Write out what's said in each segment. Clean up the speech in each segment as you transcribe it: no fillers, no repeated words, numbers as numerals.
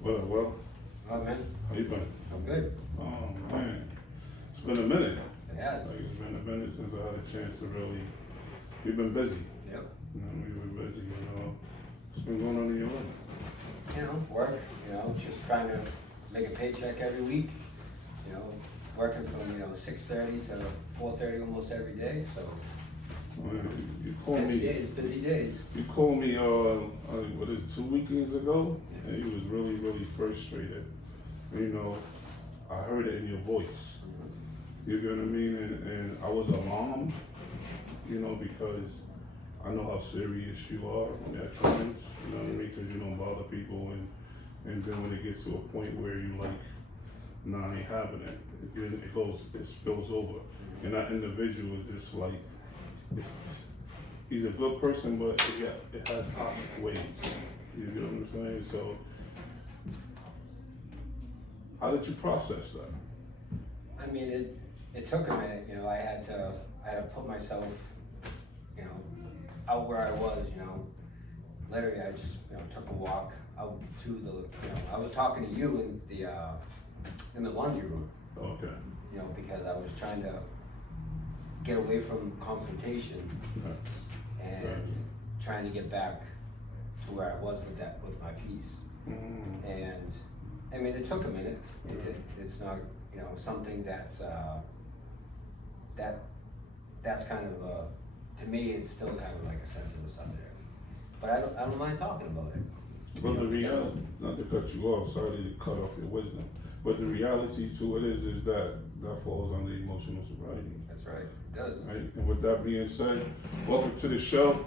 Well, Oh man, how you been? I'm good. Oh man, it's been a minute. It has. Like it's been a minute since I had a chance to really. We've been busy. Yep. We've been busy. What's been going on in your life? Work. Just trying to make a paycheck every week. Working from 6:30 to 4:30 almost every day. So You called me. Busy days. You called me. What is it, 2 weekends ago? And you was really, really frustrated. I heard it in your voice. You get what I mean? And I was alarmed. Because I know how serious you are at times. You know what I mean? Because you don't bother people, and then when it gets to a point where you like, nah, I ain't having it. It spills over, and that individual is just like, he's a good person, but it has toxic ways. You get what I'm saying? So, how did you process that? I mean, it took a minute. I had to put myself, out where I was. Literally, I just took a walk out to the. I was talking to you in the laundry room. Okay. Because I was trying to get away from confrontation and trying to get back to where I was with my peace. And I mean, it took a minute. It's not something that's kind of to me, it's still kind of like a sensitive subject. But I don't mind talking about it. But the reality, not to cut you off, sorry to cut off your wisdom, but the reality to it is that falls under emotional sobriety. That's right, it does. Right? And with that being said, welcome to the show.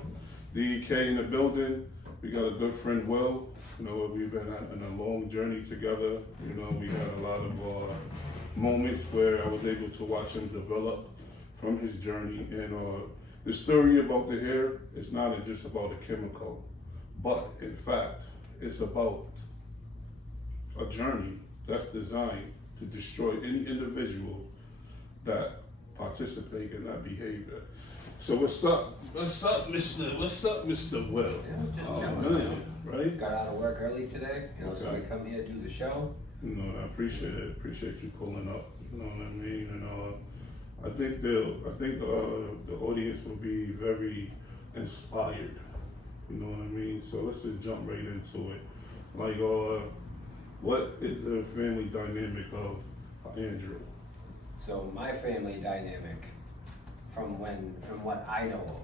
DEK in the building. We got a good friend, Will. We've been on a long journey together. We had a lot of moments where I was able to watch him develop from his journey. And the story about the hair is not just about a chemical, but in fact, it's about a journey that's designed to destroy any individual that participate in that behavior. So what's up, Mr. Will? Just Oh chilling, man, right? Got out of work early today, so we come here to do the show. I appreciate it. Appreciate you pulling up. You know what I mean? And I think the audience will be very inspired. You know what I mean? So let's just jump right into it. Like, what is the family dynamic of Andrew? So my family dynamic, from what I know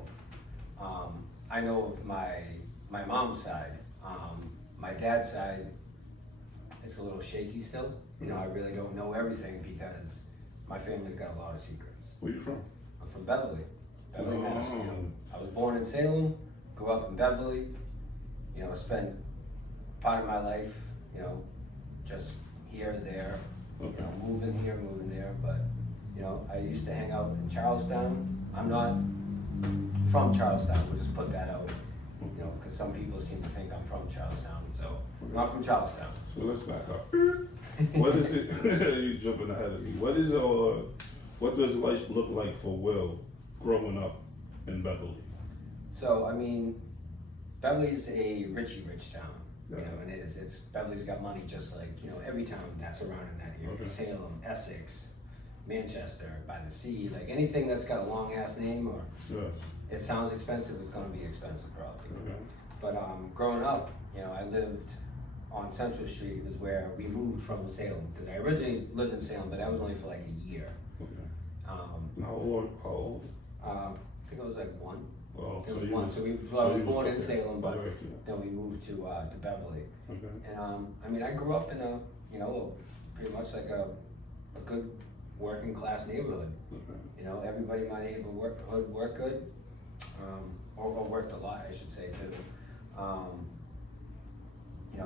of, I know of my mom's side. My dad's side, it's a little shaky still. I really don't know everything because my family's got a lot of secrets. Where you from? I'm from Beverly, Mass. Oh. I was born in Salem, grew up in Beverly. Spent part of my life, just here and there. Okay. Moving here, moving there. But I used to hang out in Charlestown. I'm not from Charlestown. We'll just put that out. Because some people seem to think I'm from Charlestown. So I'm not from Charlestown. So let's back up. What is it? You're jumping ahead of me. What does life look like for Will growing up in Beverly? So I mean, Beverly's a rich town. Yeah. And it's Beverly's got money just like every town that's around in that area. Okay. Salem, Essex, Manchester, by the sea, like anything that's got a long ass name or it sounds expensive, it's gonna be expensive probably. Okay. But growing up, I lived on Central Street was where we moved from Salem because I originally lived in Salem, but that was only for like a year. Okay. How old? I think I was like one. Oh, It was one. So I was born in Salem, but Okay. then we moved to Beverly. Okay. And I mean, I grew up in a pretty much like a good working class neighborhood. Okay. Everybody in my neighborhood worked good, or worked a lot, I should say too.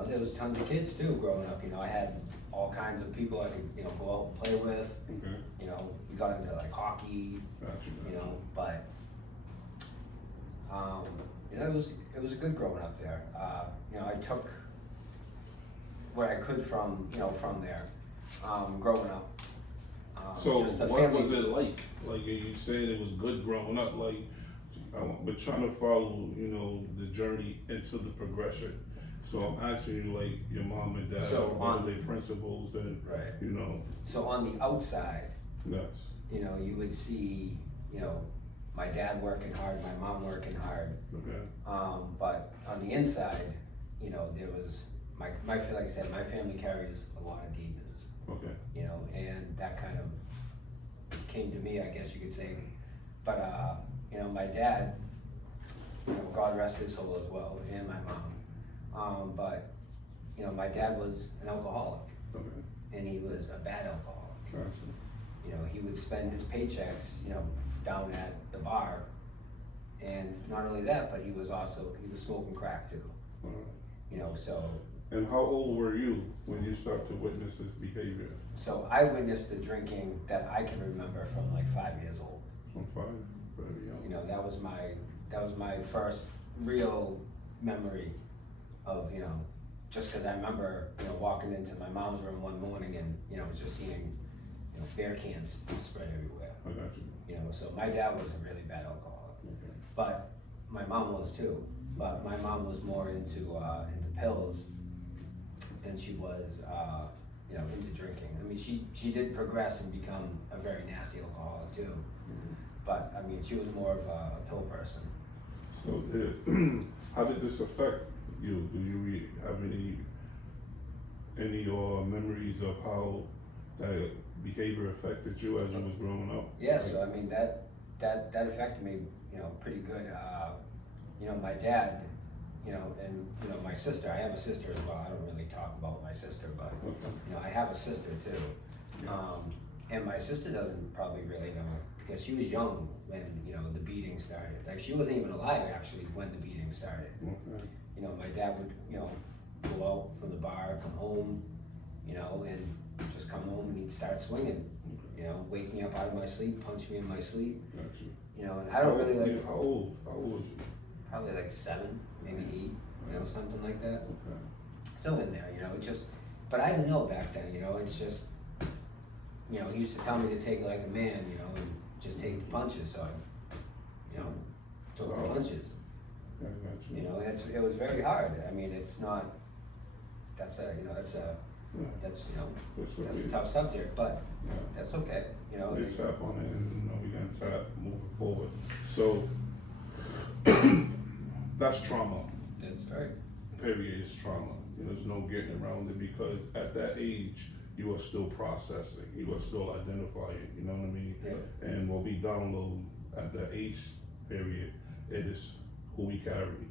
There was tons of kids too growing up. I had all kinds of people I could go out and play with. Okay. We got into like hockey. Gotcha. But it was a good growing up there. I took what I could from there, growing up. So just the what family- was it like? Like you said, it was good growing up. Like, but trying to follow, the journey into the progression So I'm asking you, like, your mom and dad, So what are their principles and, Right. you know, So on the outside, yes, you know, you would see, you know, my dad working hard, my mom working hard. okay, But on the inside, you know, there was, like I said, my family carries a lot of demons, okay, you know, and that kind of came to me, I guess you could say. But, you know, my dad, you know, God rest his soul as well, and my mom. But, you know, my dad was an alcoholic, okay, and he was a bad alcoholic. gotcha, You know, he would spend his paychecks, you know, down at the bar. And not only that, but he was smoking crack too, alright. you know, so. And how old were you when you started to witness this behavior? So I witnessed the drinking that I can remember from like 5 years old. I'm fine, very young. You know, that was my first real memory of, you know, just cause I remember, you know, walking into my mom's room one morning and, you know, just seeing, you know, beer cans spread everywhere. I got you. You know, so my dad was a really bad alcoholic, Okay. but my mom was too. But my mom was more into pills than she was, you know, into drinking. I mean, she did progress and become a very nasty alcoholic too. But I mean, she was more of a pill person. So how did this affect you? Do you have any memories of how that behavior affected you as you was growing up? Yeah, so I mean that affected me, you know, pretty good. You know, my dad, you know, and you know, my sister. I have a sister as well. I don't really talk about my sister, but Okay. you know, I have a sister too. Yes. And my sister doesn't probably really know because she was young when, you know, the beating started. Like she wasn't even alive actually when the beating started. Okay. You know, my dad would, you know, go out from the bar, come home, you know, and just come home and he'd start swinging. You know, wake me up out of my sleep, punch me in my sleep. Gotcha. You know, and I don't really like. How old was you? Probably like 7, maybe 8, you know, something like that. Okay. So in there, you know, it just, but I didn't know back then, you know, it's just, you know, he used to tell me to take it like a man, you know, and just take the punches, so I, you know, took the punches, Yeah, I got you. you know, and it was very hard. I mean, it's not, that's a, you know, Yeah. that's, you know, That's what that's a we- tough subject, but Yeah. that's okay, you know. We tap on it and, you know, we gonna tap moving forward. So, that's trauma. That's right. Period is trauma. You know, there's no getting around it because at that age, you are still processing. You are still identifying, you know what I mean? Yep. And what we download at that age period, it is who we carry,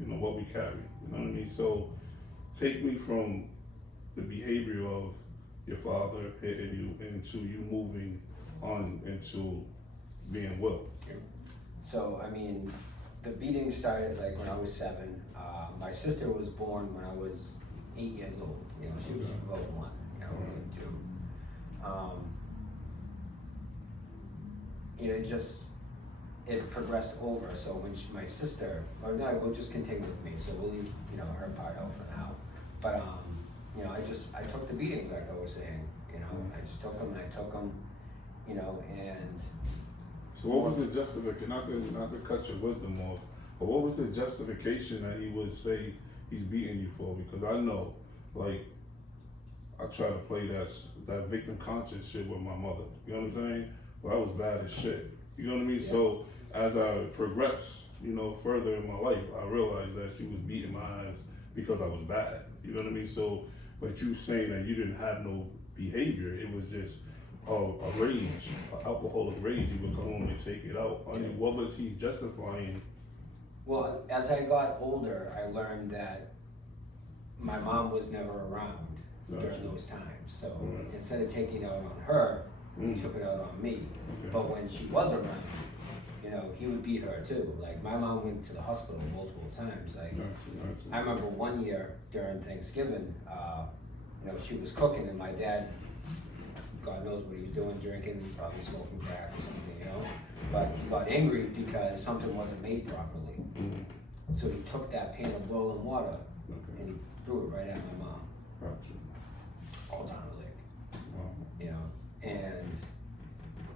you know, what we carry, you know what I mean? So, take me from the behavior of your father hitting you into you moving on into being Will. So, I mean, the beating started like when I was 7. My sister was born when I was 8 years old. You know, she was about 1, you know, or 2. You know, it progressed over. So when my sister, or no, we'll just continue with me. So we'll leave, you know, her part out for now. But, you know, I took the beatings like I was saying, you know, I just took them and I took them, you know, and. So what was the justification, not to cut your wisdom off, but what was the justification that he would say he's beating you for? Because I know, like, I try to play that victim conscious shit with my mother. You know what I'm saying? But I was bad as shit. You know what I mean? Yeah. So as I progressed, you know, further in my life, I realized that she was beating my ass because I was bad. You know what I mean? So, but you saying that you didn't have no behavior, it was just a rage, an alcoholic rage. You would come home and take it out on you. What was he justifying? Well, as I got older, I learned that my mom was never around during those times. So instead of taking it out on her, he took it out on me. Okay. But when she was around, you know, he would beat her too. Like my mom went to the hospital multiple times. Like I remember one year during Thanksgiving, you know, she was cooking and my dad, God knows what he was doing, drinking, probably smoking crack or something, you know. But he got angry because something wasn't made properly. So he took that pan of boiling water and he threw it right at my mom. All down her leg. You know, and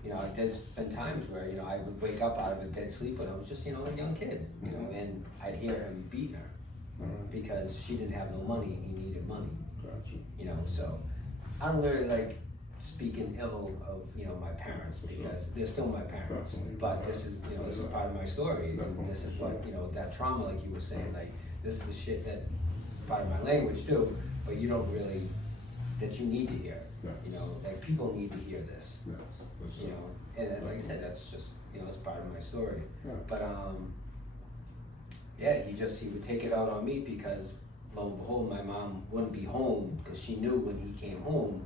you know, there's been times where, you know, I would wake up out of a dead sleep when I was just, you know, a young kid, you know, and I'd hear him beating her. because she didn't have no money and he needed money. Gotcha. You know, so I'm literally like speaking ill of, you know, my parents because they're still my parents. Definitely. But this is, you know, this is part of my story. Definitely. And this is what, you know, that trauma, like you were saying, like this is the shit that part of my language too, but you don't really, that you need to hear. Yes. You know, like people need to hear this. Yes. That's You right. know, and like I said, that's just, you know, it's part of my story. Yeah. But yeah, he would take it out on me because lo and behold, my mom wouldn't be home because she knew when he came home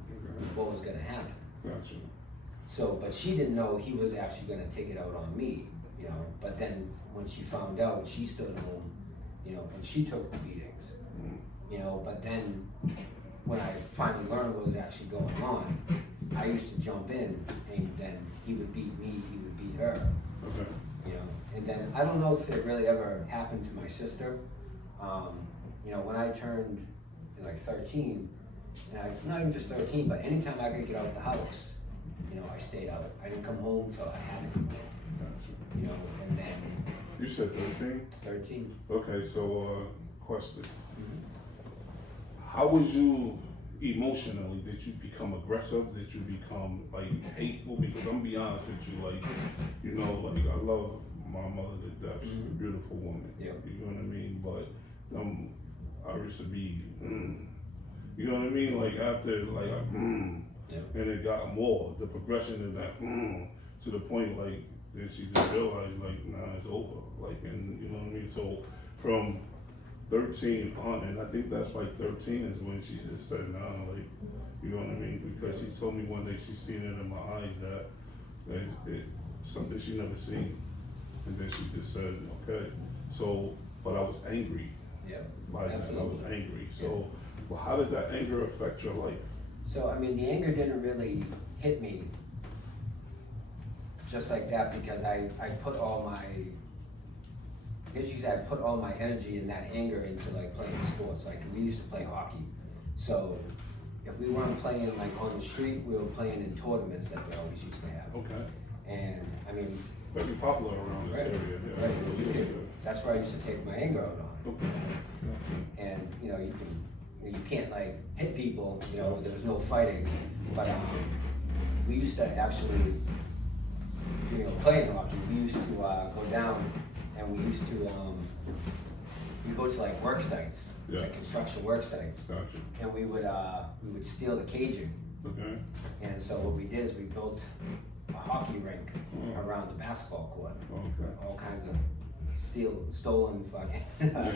what was gonna happen. Gotcha. So, but she didn't know he was actually gonna take it out on me, you know. But then when she found out, she stood home, you know, and she took the beatings, you know. But then when I finally learned what was actually going on, I used to jump in, and then he would beat me, he would beat her, Okay. you know. And then I don't know if it really ever happened to my sister. You know, when I turned like 13, and not even just 13, but anytime I could get out of the house, you know, I stayed out. I didn't come home till I had to come home, Gotcha. you know, and then You said 13? 13. Okay, so question. How was you emotionally? Did you become aggressive? Did you become like hateful? Because I'm gonna be honest with you, like, you know, like I love my mother to death. She's a beautiful woman. Yeah. You know what I mean? But I used to be, you know what I mean? Like after like Yeah. and it got more. The progression of that to the point like then she just realized like nah, it's over. Like, and you know what I mean? So from 13 on, and I think that's like 13 is when she just said nah, like, you know what I mean? Because she told me one day she seen it in my eyes that it something she never seen, and then she just said okay. So but I was angry. Yeah. Like Absolutely. I was angry. So well, how did that anger affect your life? So, I mean, the anger didn't really hit me just like that because I put all my, I guess you could say I put all my energy and that anger into like playing sports. Like we used to play hockey. So if we weren't playing like on the street, we were playing in tournaments that they always used to have. Okay. And I mean, Very popular around this right, area. Yeah. right. That's where I used to take my anger out on. Okay. And you know, you can't like hit people, you know, there was no fighting, but we used to actually, you know, play in hockey. We used to go down and we used to we go to like work sites, like construction work sites, Gotcha. and we would steal the caging. Okay. And so what we did is we built a hockey rink around the basketball court. Okay. All kinds of stolen fucking. Yeah.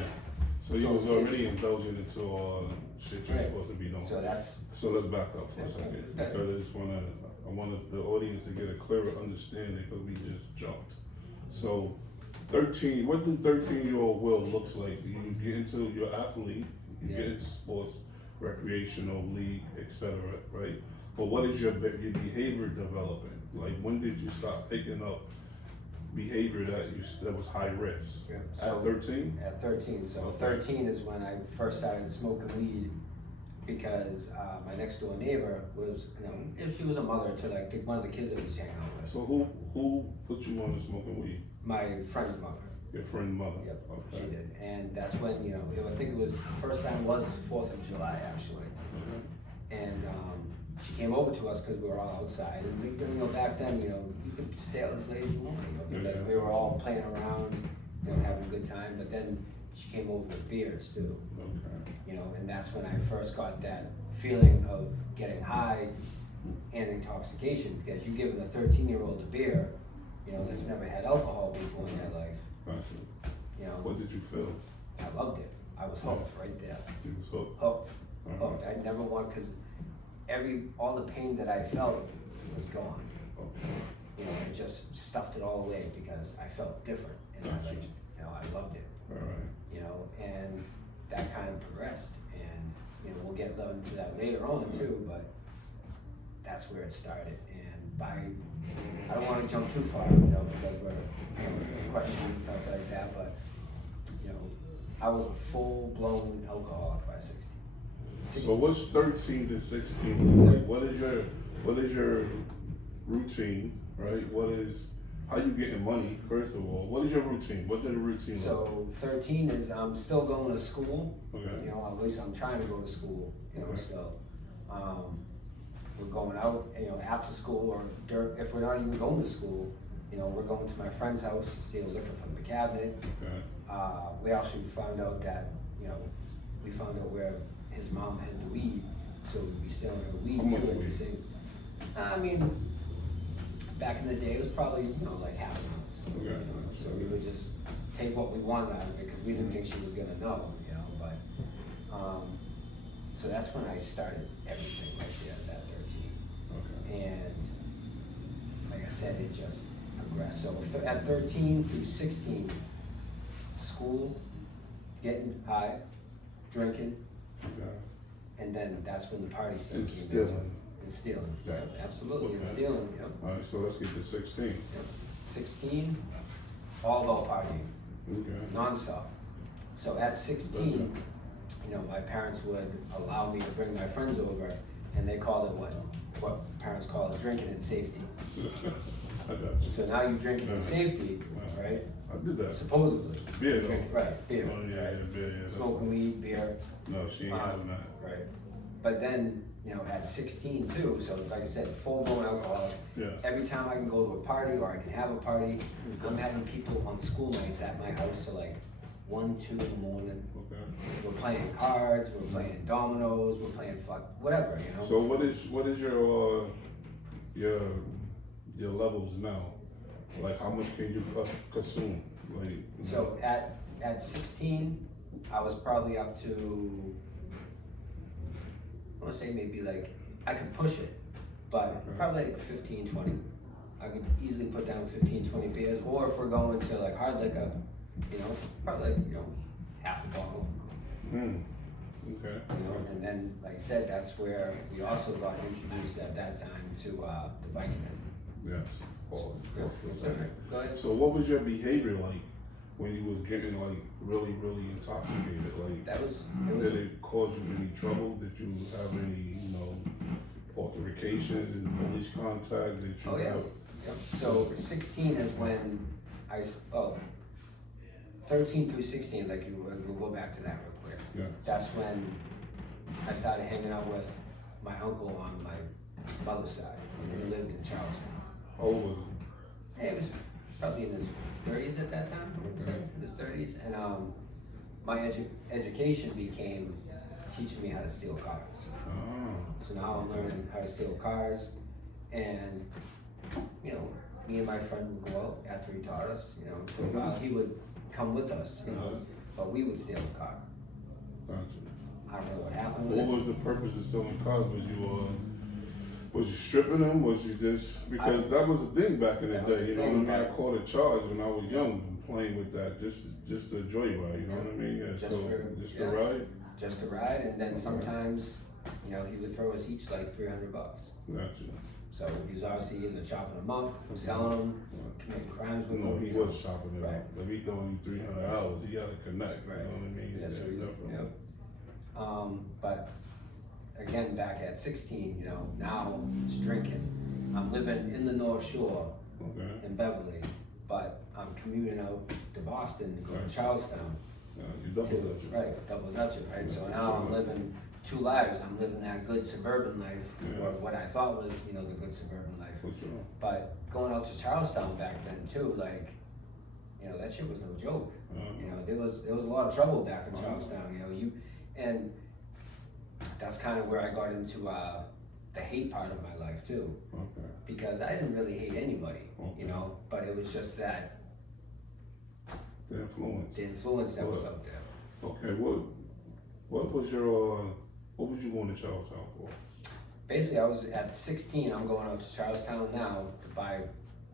So you was already indulging into shit you're Right. supposed to be doing. So that's So let's back up for a second Okay. because I just I wanted the audience to get a clearer understanding because we just jumped. So 13, what do 13-year-old Will looks like? You get into your athlete, you get into sports, recreational league, etc. Right? But what is your behavior developing? Like when did you start picking up behavior that was high risk? Yeah. At 13? At 13. So 13 is when I first started smoking weed because my next door neighbor was, you know, she was a mother to like one of the kids that we was hanging out with. So who put you on to smoking weed? My friend's mother. Your friend's mother? Yep, Okay. she did. And that's when, you know, I think it was, the first time was 4th of July actually. Okay. And she came over to us because we were all outside. And we, you know, back then, you know, you could stay out as late as you want, you know, because we were all playing around, you know, having a good time. But then she came over with beers too. Okay. You know, and that's when I first got that feeling of getting high and intoxication because you're giving a 13-year-old a beer, you know, that's never had alcohol before in their life. Gotcha. You know, What did you feel? I loved it. I was hooked right there. You was hooked. Hooked. Hooked. I never want, because all the pain that I felt was gone. Okay. You know, it just stuffed it all away because I felt different and I liked it. You know, I loved it. All right. You know, and that kind of progressed. And, you know, we'll get into that later on too, but that's where it started. And I don't want to jump too far, you know, because we're, you know, questioning and stuff like that, but, you know, I was a full-blown alcoholic by 16. So what's 13 to 16? Like, what is your routine, right? What is how you getting money? First of all, what is your routine? What did the routine? So 13 is I'm still going to school. Okay. You know, at least I'm trying to go to school. You know, Okay. still. We're going out. You know, after school or if we're not even going to school, you know, we're going to my friend's house to steal liquor from the cabinet. Okay. We actually found out that, you know, we found out where his mom had the weed, so we'd be stealing her weed How much too. weed? I mean, back in the day, it was probably, you know, like half an ounce. Okay. You know, so we would just take what we wanted out of it because we didn't think she was gonna know, you know. But so that's when I started everything right there at 13. Okay. And like I said, it just progressed. So at 13 through 16, school, getting high, drinking, Okay. and then that's when the party scene And came in. stealing. And stealing, Yes. absolutely, and Okay. stealing, you know. All right. So let's get to 16. Yep. 16, all about partying, Okay. non-stop. So at 16, you know, my parents would allow me to bring my friends over, and they call it what parents call it drinking in safety. I got you. So now you're drinking in Right. safety, right? I did that. Supposedly. Beer though. Right, beer. Oh yeah, right. yeah, beer. Yeah. Smoking weed, beer. No, she ain't having that. Right. But then, you know, at 16 too, so like I said, full-blown alcoholic. Yeah. Every time I can go to a party or I can have a party, I'm having people on school nights at my house till like 1, 2 in the morning. Okay. We're playing cards, we're playing dominoes, we're playing whatever, you know? So what is your levels now? Like how much can you consume? Like So at 16, I was probably up to, I wanna say maybe like, I could push it, but probably like 15, 20. I could easily put down 15, 20 beers, or if we're going to like hard liquor, you know, probably like, you know, half a bottle. Okay. You know, and then, like I said, that's where we also got introduced at that time to the Viking. Yes. Pause. Okay. Go ahead. So what was your behavior like when you was getting like really intoxicated? Like That was, it was, did it cause you any trouble? Did you have any, altercations and police contact? Did you oh yeah. have Yep. So 16 is when 13 through 16, like we'll go back to that real quick. yeah. That's when I started hanging out with my uncle on my mother's side. And he lived in Charleston. How old was He was probably in his 30s at that time, I would say, in his 30s. And my education became teaching me how to steal cars. it? So now I'm learning how to steal cars, and you know, me and my friend would go out after he taught us. You know, for a while he would come with us, you know, but we would steal a car. Gotcha. I don't know what happened with What it. was the purpose of selling cars? Was you stripping them? Was you just because that was a thing back in the That was day? the You know what I thing mean? I back- caught a charge when I was young, playing with that just to joyride. You know what I mean? Yeah. Just So for- just yeah. to ride. Just to ride, and then sometimes, you know, he would throw us each like $300. Gotcha. So he was obviously either chopping them up, selling them, committing crimes with No, them. he you know. was shopping it. Right. If he throwing you $300, he got to connect. Right. You know what I mean? Yeah, so he's, definitely. yep. But again, back at 16, you know, now it's drinking. I'm living in the North Shore Okay. in Beverly, but I'm commuting out to Boston, going Right. to Charlestown. You double dutch. Right, double dutch it, right? So now I'm living two lives. I'm living that good suburban life, Yeah. or what I thought was, you know, the good suburban life. For sure. But going out to Charlestown back then too, like, you know, that shit was no joke. You know, there was a lot of trouble back in Charlestown. You know, and that's kind of where I got into the hate part of my life too, Okay. because I didn't really hate anybody, Okay. you know, but it was just that The influence. the influence that was out there. Okay. What was you going to Charlestown for? Basically, I was at 16. I'm going out to Charlestown now to buy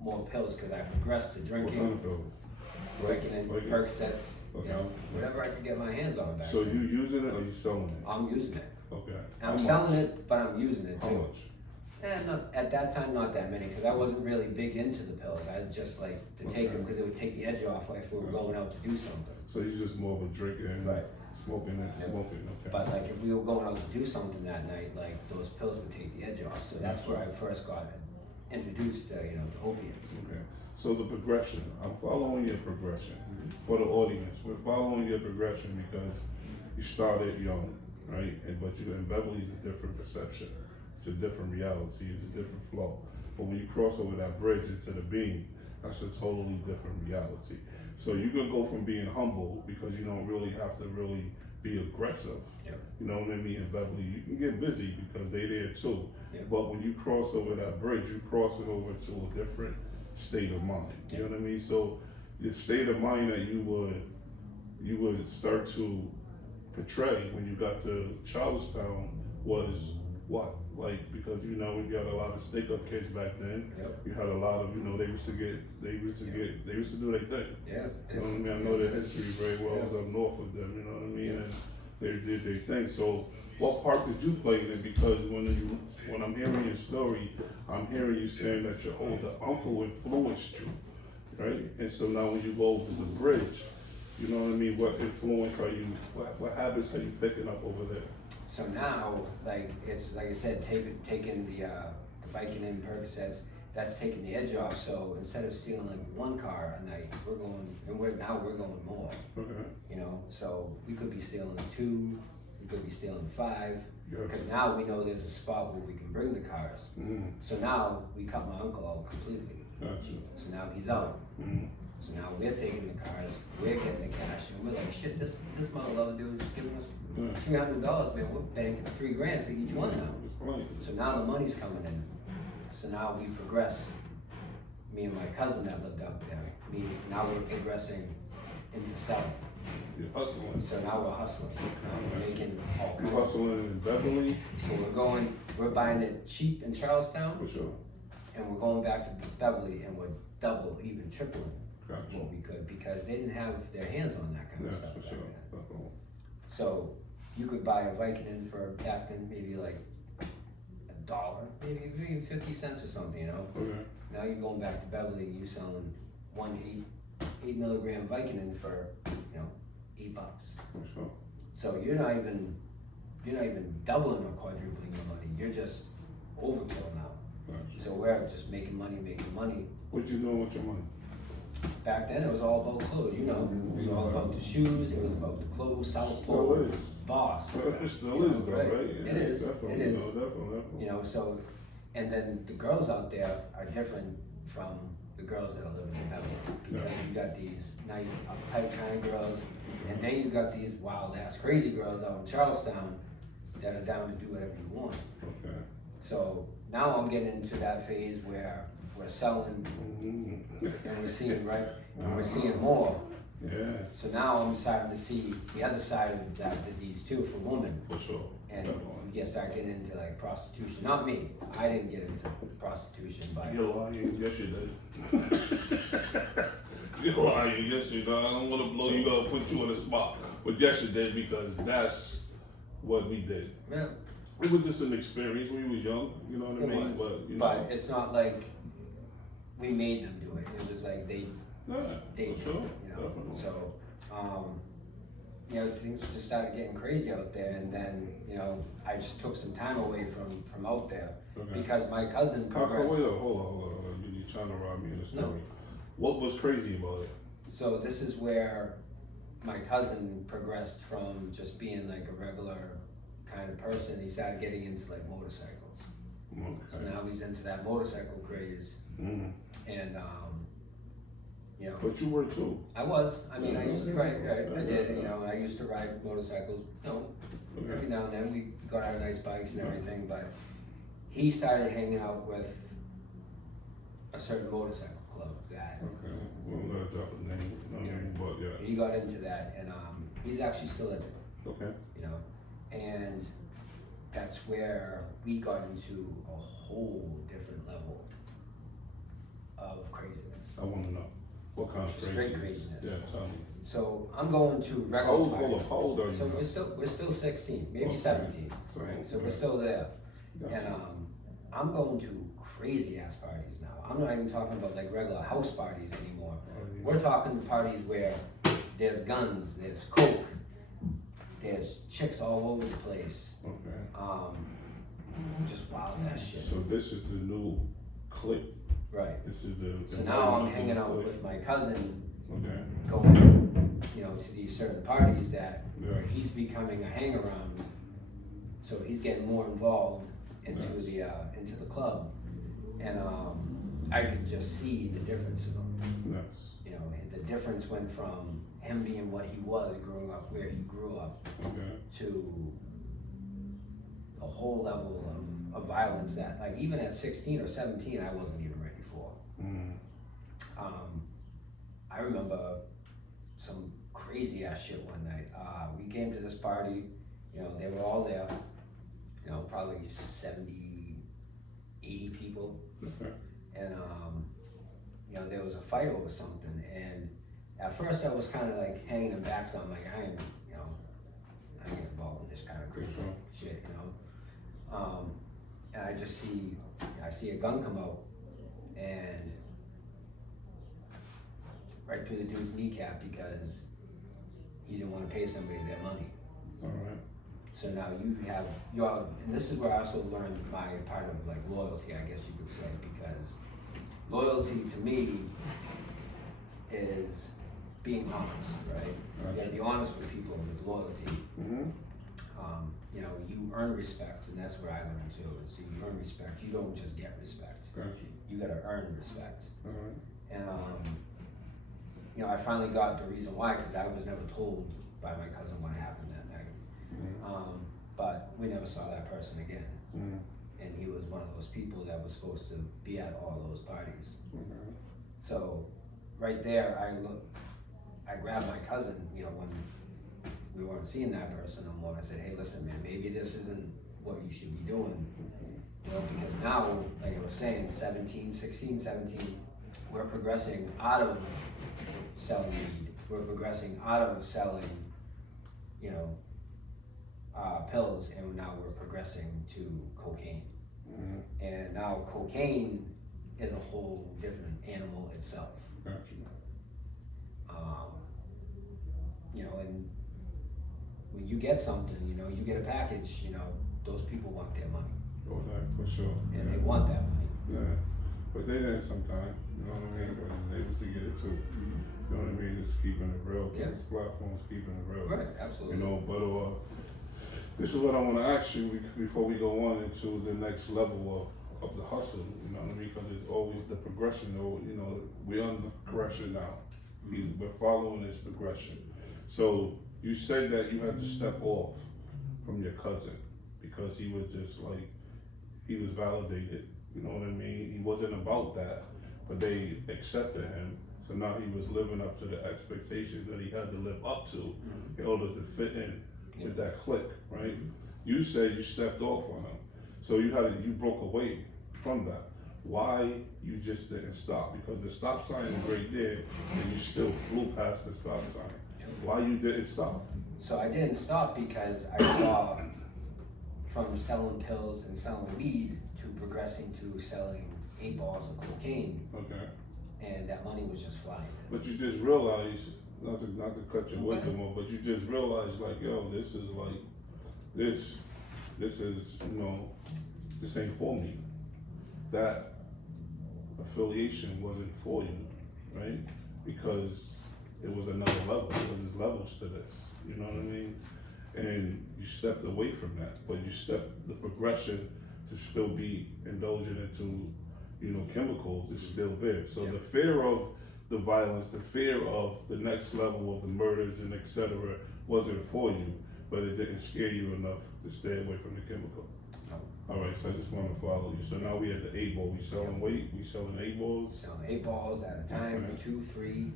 more pills because I progressed to What kind drinking, of pills? Vicodin, Like- Percocets, Okay. you know, whatever I could get my hands on back So then. you using it or you selling it? I'm using it. Okay. I'm selling it, but I'm using it How too. much? And at that time, not that many, because I wasn't really big into the pills. I just like to take them because it would take the edge off if we were going out to do something. So you just more of a drinker and Right. smoking and Yep. smoking. Okay. But like if we were going out to do something that night, like those pills would take the edge off. So that's where I first got introduced to, you know, to opiates. Okay. So the progression, I'm following your progression. For the audience, we're following your progression because you started young, right? But you in Beverly's a different perception. It's a different reality. It's a different flow. But when you cross over that bridge into the being, that's a totally different reality. So you can go from being humble because you don't really have to really be aggressive. Yep. You know what I mean? In Beverly, you can get busy because they there too. Yep. But when you cross over that bridge, you cross it over to a different state of mind. You know what I mean? So the state of mind that you would start to portray when you got to Charlestown was what? Like, because you know, we got a lot of stick up kids back then. Yep. You had a lot of, you know, they used to do their thing. Yeah. You know what I mean? I know their history very well. I was up north with them, you know what I mean? And they did their thing. So what part did you play in it? Because when I'm hearing your story, I'm hearing you saying that your older uncle influenced you, right? And so now when you go over the bridge, you know what I mean? What influence are you, what habits are you picking up over there? So now, like, it's, like I said, taking the Vicodin Percocets, that's taking the edge off. So instead of stealing like one car a night, we're going more. Okay. You know, so we could be stealing 2, we could be stealing 5, Yeah. because now we know there's a spot where we can bring the cars. So now we cut my uncle out completely. Gotcha. So now he's out. So now we're taking the cars, we're getting the cash, and we're like, shit, this mother lover dude is giving us $300, man. We're banking $3,000 for each one now. So now the money's coming in. So now we progress. Me and my cousin that lived out there. Now we're progressing into selling. You're hustling. So now we're hustling. Now we're making all You're kinds. hustling in Beverly? So we're buying it cheap in Charlestown, For sure. and we're going back to Beverly, and we're double, even tripling Gotcha. what we could, because they didn't have their hands on that kind Yeah, of stuff for back sure. then. Definitely. So you could buy a Vicodin for back then maybe like $1, maybe 50 cents or something, you know. Okay. Now you're going back to Beverly, you're selling 8 milligram Vicodin for, you know, $8. For sure. So you're not even doubling or quadrupling your money. You're just overkill now. Gotcha. So we're just making money. What you doing with your money? Back then it was all about clothes, you know. It was all about the shoes, it was about the clothes, South Still Pole, is. Boss. It still is though, right? It is. Definitely. It is. No, definitely. You know, so, and then the girls out there are different from the girls that are living in Beverly. Because you got these nice, uptight kind of girls, and then you got these wild ass crazy girls out in Charlestown that are down to do whatever you want. Okay. So now I'm getting into that phase where we're selling and we're seeing and we're seeing more. Yeah. So now I'm starting to see the other side of that disease too for women. For sure. And Definitely. you start getting into like prostitution. Not me. I didn't get into prostitution, but You're lying. Yes, you did. You're lying. Yes, you did. I don't want to blow you up, put you on the spot. But yes, you did, because that's what we did. yeah, It was just an experience. We was young, you know what I it mean? was. But, you But know. it's not like we made them do it. It was like they Yeah, did for sure. you know. Definitely. So, you know, things just started getting crazy out there, and then, you know, I just took some time away from out there Okay. because my cousin Wait, progressed. hold on. You're trying to rob me in the story. No. What was crazy about it? So this is where my cousin progressed from just being like a regular kind of person. He started getting into like motorcycles. So Okay. now he's into that motorcycle craze, and you know, But you were too. I used to ride. I did. You know, I used to ride motorcycles. You know, Okay. every now and then we got our nice bikes and everything. But he started hanging out with a certain motorcycle club guy. Okay. Well, I'm gonna drop a name. No name, but yeah. He got into that, and he's actually still in it. Okay. You know, and that's where we got into a whole different level of craziness. I want to know what kind of Straight crazy. craziness. Yeah, tell me. So I'm going to How regular old, parties. how old are you So now? we're still 16, maybe Okay. 17, So, right? So okay. we're still there, Gotcha. and I'm going to crazy ass parties now. I'm not even talking about like regular house parties anymore. We're talking parties where there's guns, there's coke, there's chicks all over the place. Okay. Just wild ass shit. So this is the new clique. Right. This is the So now I'm environment hanging of the out clique. with my cousin, Okay. going, to these certain parties that Yeah. he's becoming a hang-around. So he's getting more involved into Nice. the club, and I could just see the difference in him. Nice. The difference went from him being what he was growing up, where he grew up, Okay. to a whole level of violence that, like, even at 16 or 17, I wasn't even ready for. Mm. I remember some crazy ass shit one night. We came to this party, they were all there, probably 70, 80 people. Okay. And, there was a fight over something. And at first I was kind of like hanging him back, so I'm like, I ain't get involved in this kind of crazy shit, and I just see a gun come out and right through the dude's kneecap because he didn't want to pay somebody their money. All right. So now you have and this is where I also learned my part of like loyalty, I guess you could say, because loyalty to me is being honest, right? You gotta be honest with people with loyalty. Mm-hmm. You earn respect, and that's what I learned too. Is you earn respect. You don't just get respect. Gotcha. You gotta earn respect. All right. And I finally got the reason why, because I was never told by my cousin what happened that night. Mm-hmm. But we never saw that person again. Mm-hmm. And he was one of those people that was supposed to be at all those parties. Mm-hmm. So right there, I grabbed my cousin, when we weren't seeing that person no more. I said, hey, listen, man, maybe this isn't what you should be doing. Because now, like I was saying, 16, 17, we're progressing out of selling weed. We're progressing out of selling, pills, and now we're progressing to cocaine. Mm-hmm. And now cocaine is a whole different animal itself. Gotcha. And when you get something, you get a package, those people want their money. Oh, that for sure. And they want that money. Yeah. But they didn't sometimes, you know what I mean? But it's able to get it too. You know what I mean? Just keeping it real. Yeah. This platform's keeping it real. Right, absolutely. But this is what I want to ask you before we go on into the next level of the hustle. You know what I mean? Because it's always the progression. We're on the progression now. We're following this progression. So you said that you had to step off from your cousin because he was just like, he was validated. You know what I mean? He wasn't about that, but they accepted him. So now he was living up to the expectations that he had to live up to in order to fit in with that clique, right? You said you stepped off on him. So you broke away from that. Why you just didn't stop? Because the stop sign is right there and you still flew past the stop sign. Why you didn't stop? So I didn't stop because I saw from selling pills and selling weed to progressing to selling 8 balls of cocaine. Okay. And that money was just flying. But you just realized, not to cut your wisdom off, but you just realized like, yo, this is this ain't for me. That affiliation wasn't for you, right? Because it was another level, because there's levels to this, you know what I mean? And you stepped away from that, but you stepped the progression to still be indulging into, chemicals is still there. So the fear of the violence, the fear of the next level of the murders and etc. wasn't for you, but it didn't scare you enough to stay away from the chemical. All right, so I just want to follow you. So now we at the 8 ball. We selling weight. We selling 8 balls. Selling 8 balls at a time, 2, 3,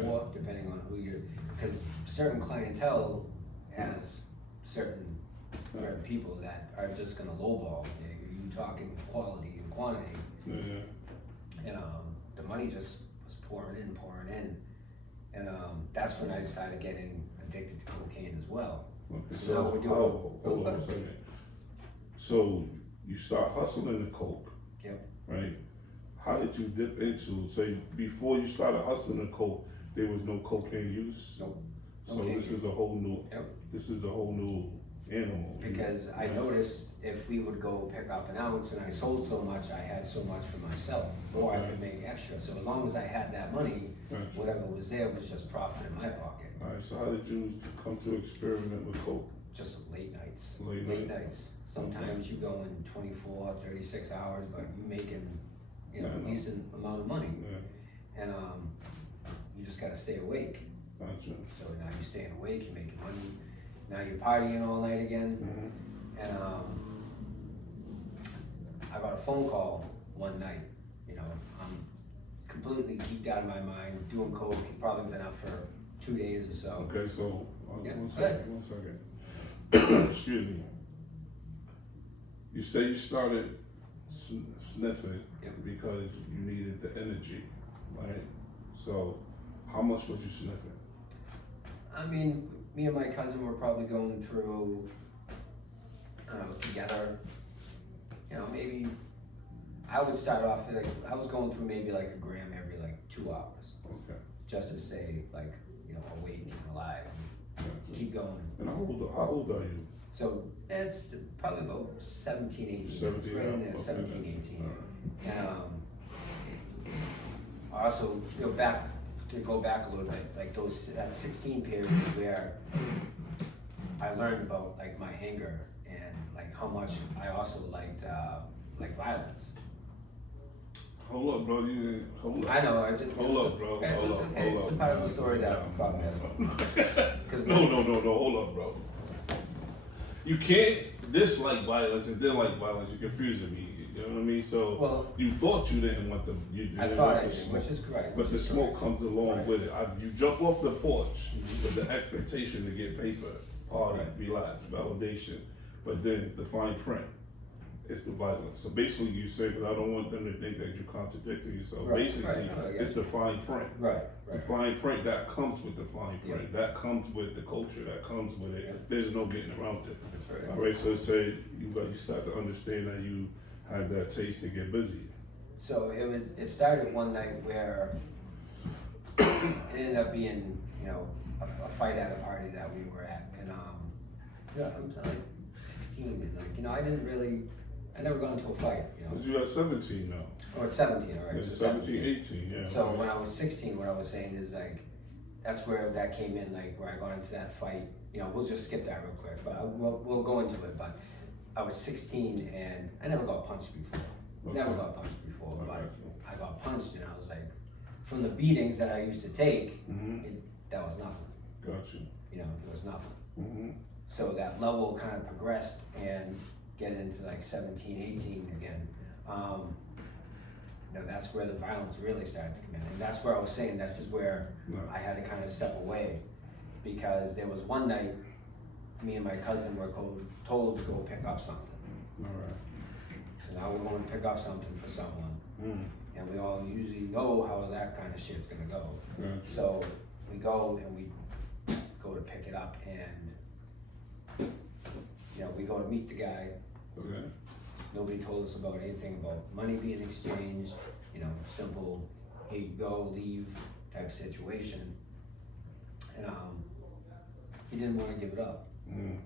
4, depending on who you're. Because certain clientele has certain people that are just gonna lowball. You talking quality and quantity. Yeah. And the money just was pouring in, and that's when I decided getting addicted to cocaine as well. Okay. So now we're doing. Hold on a second. So you start hustling the coke. Yep. Right. How did you dip into? Say before you started hustling the coke, there was no cocaine use. Nope. So this is a whole new. Yep. This is a whole new animal. Because I noticed if we would go pick up an ounce and I sold so much, I had so much for myself, or I could make extra. So as long as I had that money, Gotcha. whatever was there was just profit in my pocket. Alright, so how did you come to experiment with coke? Just late nights. Late Nights. Sometimes you go in 24, 36 hours, but you're making, you know, Yeah, I know. a decent amount of money. Yeah, And you just gotta stay awake. gotcha. So now you're staying awake, you're making money. Now you're partying all night again. Mm-hmm. And I got a phone call one night. You know, I'm completely geeked out of my mind, doing coke. Probably been up for 2 days or so. Okay, so Yeah, one go ahead. second. Excuse me. You say you started sniffing Yep. because you needed the energy, right? So, how much was you sniffing? I mean, me and my cousin were probably going through, I don't know, together. You know, maybe I would start off like I was going through maybe like a gram every like 2 hours, Okay. just to stay like, you know, awake and alive. Gotcha. Keep going. And how old are you? So it's probably about 17, 18. 17, Right in there, okay. 17, 18. Alright. And also, you know, to go back a little bit, like that 16 period where I learned about like my anger and like how much I also liked violence. Hold up, bro. Hold up. I know. I just Hold up, bro. Hold up. Okay, it's a part of the story that I'm probably missing. No. Hold up, bro. You can't dislike violence and then like violence. You're confusing me. You know what I mean? So Well, you thought you didn't want the I thought I did, which is correct. but the smoke comes along Right. with it. You jump off the porch with the expectation to get paper, party, Right. relax, validation, but then the fine print is the violence. So basically, you say, because I don't want them to think that you're contradicting yourself. Right, Basically, right, no, I get it's the fine print. Right. The fine print that comes with the fine print, Yeah. that comes with the culture, that comes with it. Yeah. There's no getting around it. That's right. All right, so say you start to understand that you had that taste to get busy. So it started one night where it ended up being, you know, a fight at a party that we were at, and yeah, I'm like 16, and like, you know, I never got into a fight, you know. Because you at 17 now. Or at 17, all right. It's so 17, 18, yeah. So when I was 16, what I was saying is like, that's where that came in, like where I got into that fight. You know, we'll just skip that real quick, but we'll go into it. But I was 16 and I never got punched before. Okay. Never got punched before, Okay. but I got punched and I was like, from the beatings that I used to take, Mm-hmm. that was nothing. Got you. You know, it was nothing. Mm-hmm. So that level kind of progressed and getting into like 17, 18 again. You know, that's where the violence really started to come in. And that's where I was saying this is where I had to kind of step away, because there was one night me and my cousin were told to go pick up something. All right. So now we're going to pick up something for someone. Mm. And we all usually know how that kind of shit's gonna go. Gotcha. So we go and we go to pick it up, and you know, we go to meet the guy. Okay. Nobody told us about anything about money being exchanged, you know, simple, here you go, leave type situation. And he didn't want to give it up. Mm.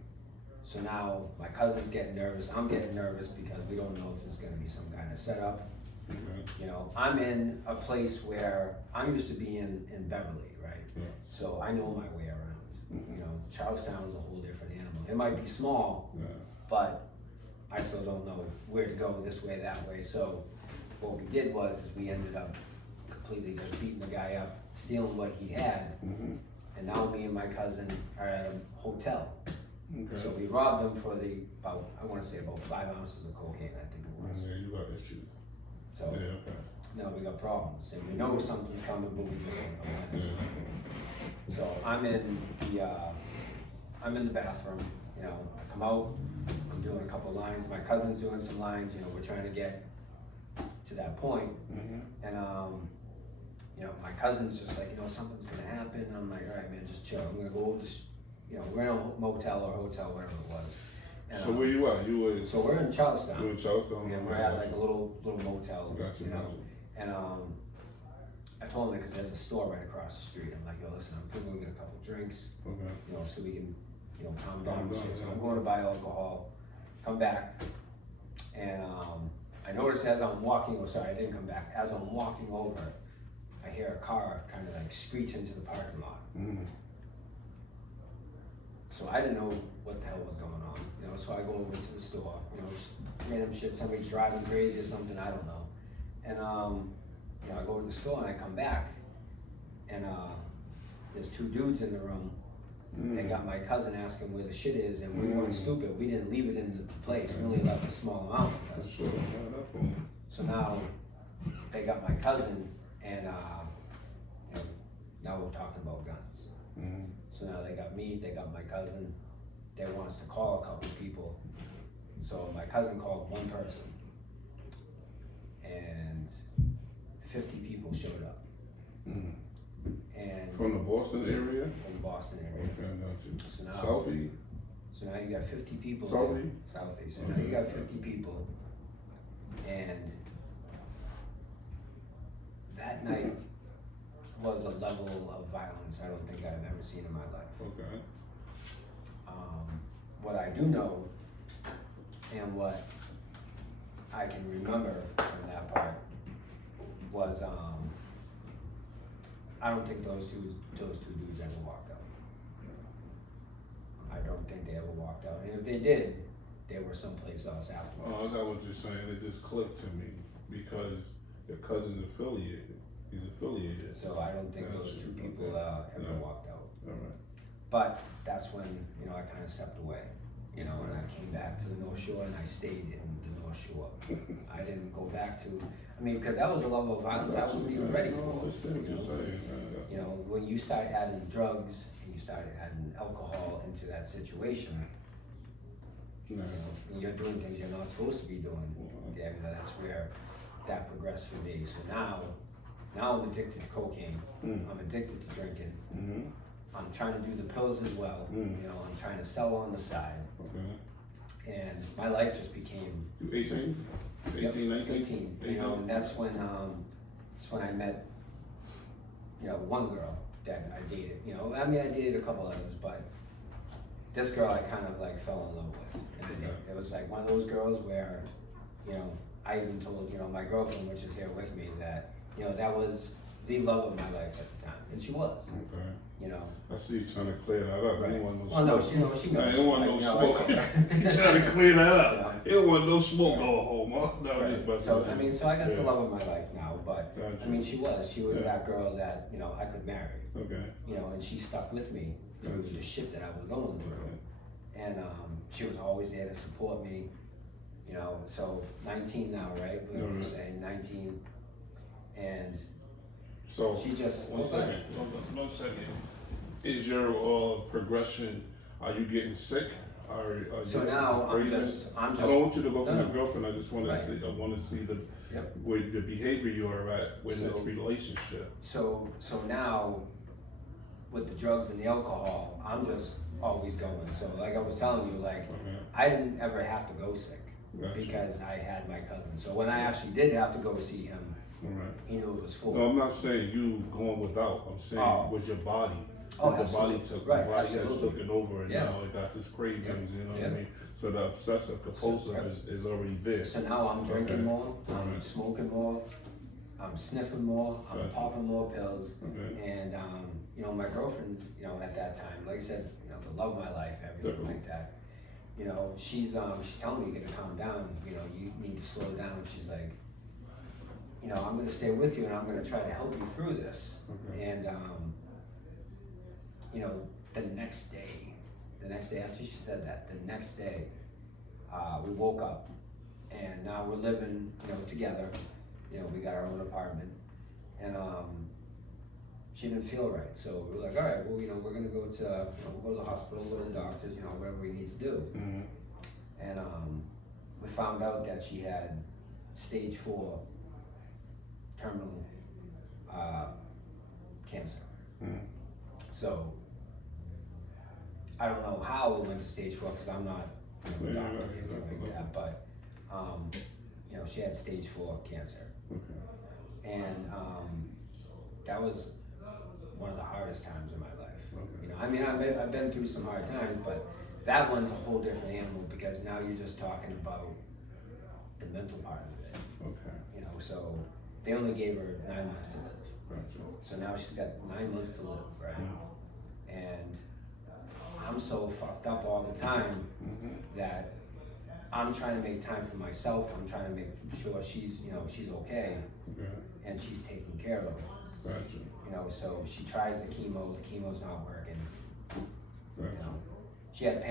So now my cousin's getting nervous, I'm getting nervous because we don't know if there's gonna be some kind of setup. Okay. You know, I'm in a place where I'm used to being in Beverly, right? Yeah. So I know my way around. Mhm. You know, Charlestown is a whole different animal. It might be small, Yeah. but I still don't know where to go this way, that way. So what we did was we ended up completely just beating the guy up, stealing what he had, Mm-hmm. and now me and my cousin are at a hotel. Okay. So we robbed him for about 5 ounces of cocaine, I think it was. Yeah, you got issues. So Yeah, okay. now we got problems, and we know something's coming, but we just don't know when it's Yeah. coming. So I'm in the bathroom, you know, I come out, I'm doing a couple lines, my cousin's doing some lines, you know, we're trying to get to that point, Mm-hmm. and you know, my cousin's just like, you know, something's gonna happen, and I'm like, all right, man, just chill, I'm gonna go over this, you know, we're in a motel or hotel, whatever it was. And, So where you at? You were so we're in Charlestown. you in Charlestown? And we're at like a little motel, Gotcha, you know, gotcha. and I told him because there's a store right across the street. I'm like, yo, listen, I'm gonna go get a couple drinks, Okay. you know, so we can calm down Calm and down, shit. So yeah. I'm going to buy alcohol, come back, and I noticed as I'm walking, I didn't come back. As I'm walking over, I hear a car kind of like screech into the parking lot. So I didn't know what the hell was going on, so I go over to the store, just random shit, somebody's driving crazy or something, I don't know. And I go to the store and I come back, and there's two dudes in the room. They got my cousin asking where the shit is, and we weren't stupid. We didn't leave it in the place. We only left a small amount with us. So now they got my cousin, and now we're talking about guns. So now they got me, they got my cousin. They want us to call a couple people. So my cousin called one person, and 50 people showed up. And From the Boston area? From the Boston area. Okay, got you. So now, Southie? So now you got 50 people. Southie? Southie. So now you got 50 people, and that night was a level of violence I don't think I've ever seen in my life. Okay. What I do know, and what I can remember from that part, was I don't think those two dudes ever walked out. I don't think they ever walked out, and if they did, they were someplace else afterwards. Oh, I got what you're saying. It just clicked to me because your cousin's affiliated. He's affiliated. So I don't think those two people ever walked out. All right. But that's when I kind of stepped away, and I came back to the North Shore, and I stayed in the North Shore. I didn't go back to, because that was a level of violence I wasn't even ready for. When you start adding drugs and you start adding alcohol into that situation, you're doing things you're not supposed to be doing. Yeah, that's where that progressed for me. So now I'm addicted to cocaine. I'm addicted to drinking. I'm trying to do the pills as well. I'm trying to sell on the side. Okay. And my life just became. You 18? 18, 19? 18. And that's when I met, one girl that I dated. I dated a couple others, but this girl I kind of like fell in love with. And it was like one of those girls where, I even told, my girlfriend, which is here with me, that, that was the love of my life at the time. And she was. Okay. I see you trying to clear that up. Right. You want no well, no, smoke. she knows. You don't want no smoke. You trying to clear that up. You don't want no smoke going home, huh? No, right. So I got the love of my life now, but gotcha. She was that girl that, I could marry. Okay. And she stuck with me through the shit that I was going through. Okay. And she was always there to support me. So 19 now, right? We were saying 19. And so she just one second. Is your progression? Are you getting sick? So now I'm just. I don't want you to go from your girlfriend. I just want to see. I want to see where the behavior you are at with this relationship. So now, with the drugs and the alcohol, I'm just always going. So like I was telling you, I didn't ever have to go sick because I had my cousin. So when I actually did have to go see him, he knew it was full. No, I'm not saying you going without. I'm saying with your body. The body took has taken over, and now it got this cravings. You know what I mean? So the obsessive compulsive is already there. So now I'm drinking more, I'm smoking more, I'm sniffing more, I'm popping more pills, and my girlfriend's at that time, like I said, the love of my life, everything like that. She's telling me you gotta calm down. You need to slow down. She's like, I'm gonna stay with you, and I'm gonna try to help you through this. And the next day after she said that, we woke up, and now we're living, together. We got our own apartment, and she didn't feel right. So we were like, all right, well, we're gonna go to, we'll go to the hospital, go to the doctors, whatever we need to do. And we found out that she had stage 4 terminal cancer. So I don't know how it went to stage 4 because I'm not a doctor or anything like that, but she had stage 4 cancer. And that was one of the hardest times in my life. You know, I mean, I've been through some hard times, but that one's a whole different animal because now you're just talking about the mental part of it. Okay. You know, so they only gave her 9 months to live. Gotcha. So now she's got 9 months to live, right? Mm-hmm. And I'm so fucked up all the time that I'm trying to make time for myself. I'm trying to make sure she's, you know, she's okay and she's taken care of. Gotcha. You know, so she tries the chemo's not working. Gotcha. You know, she had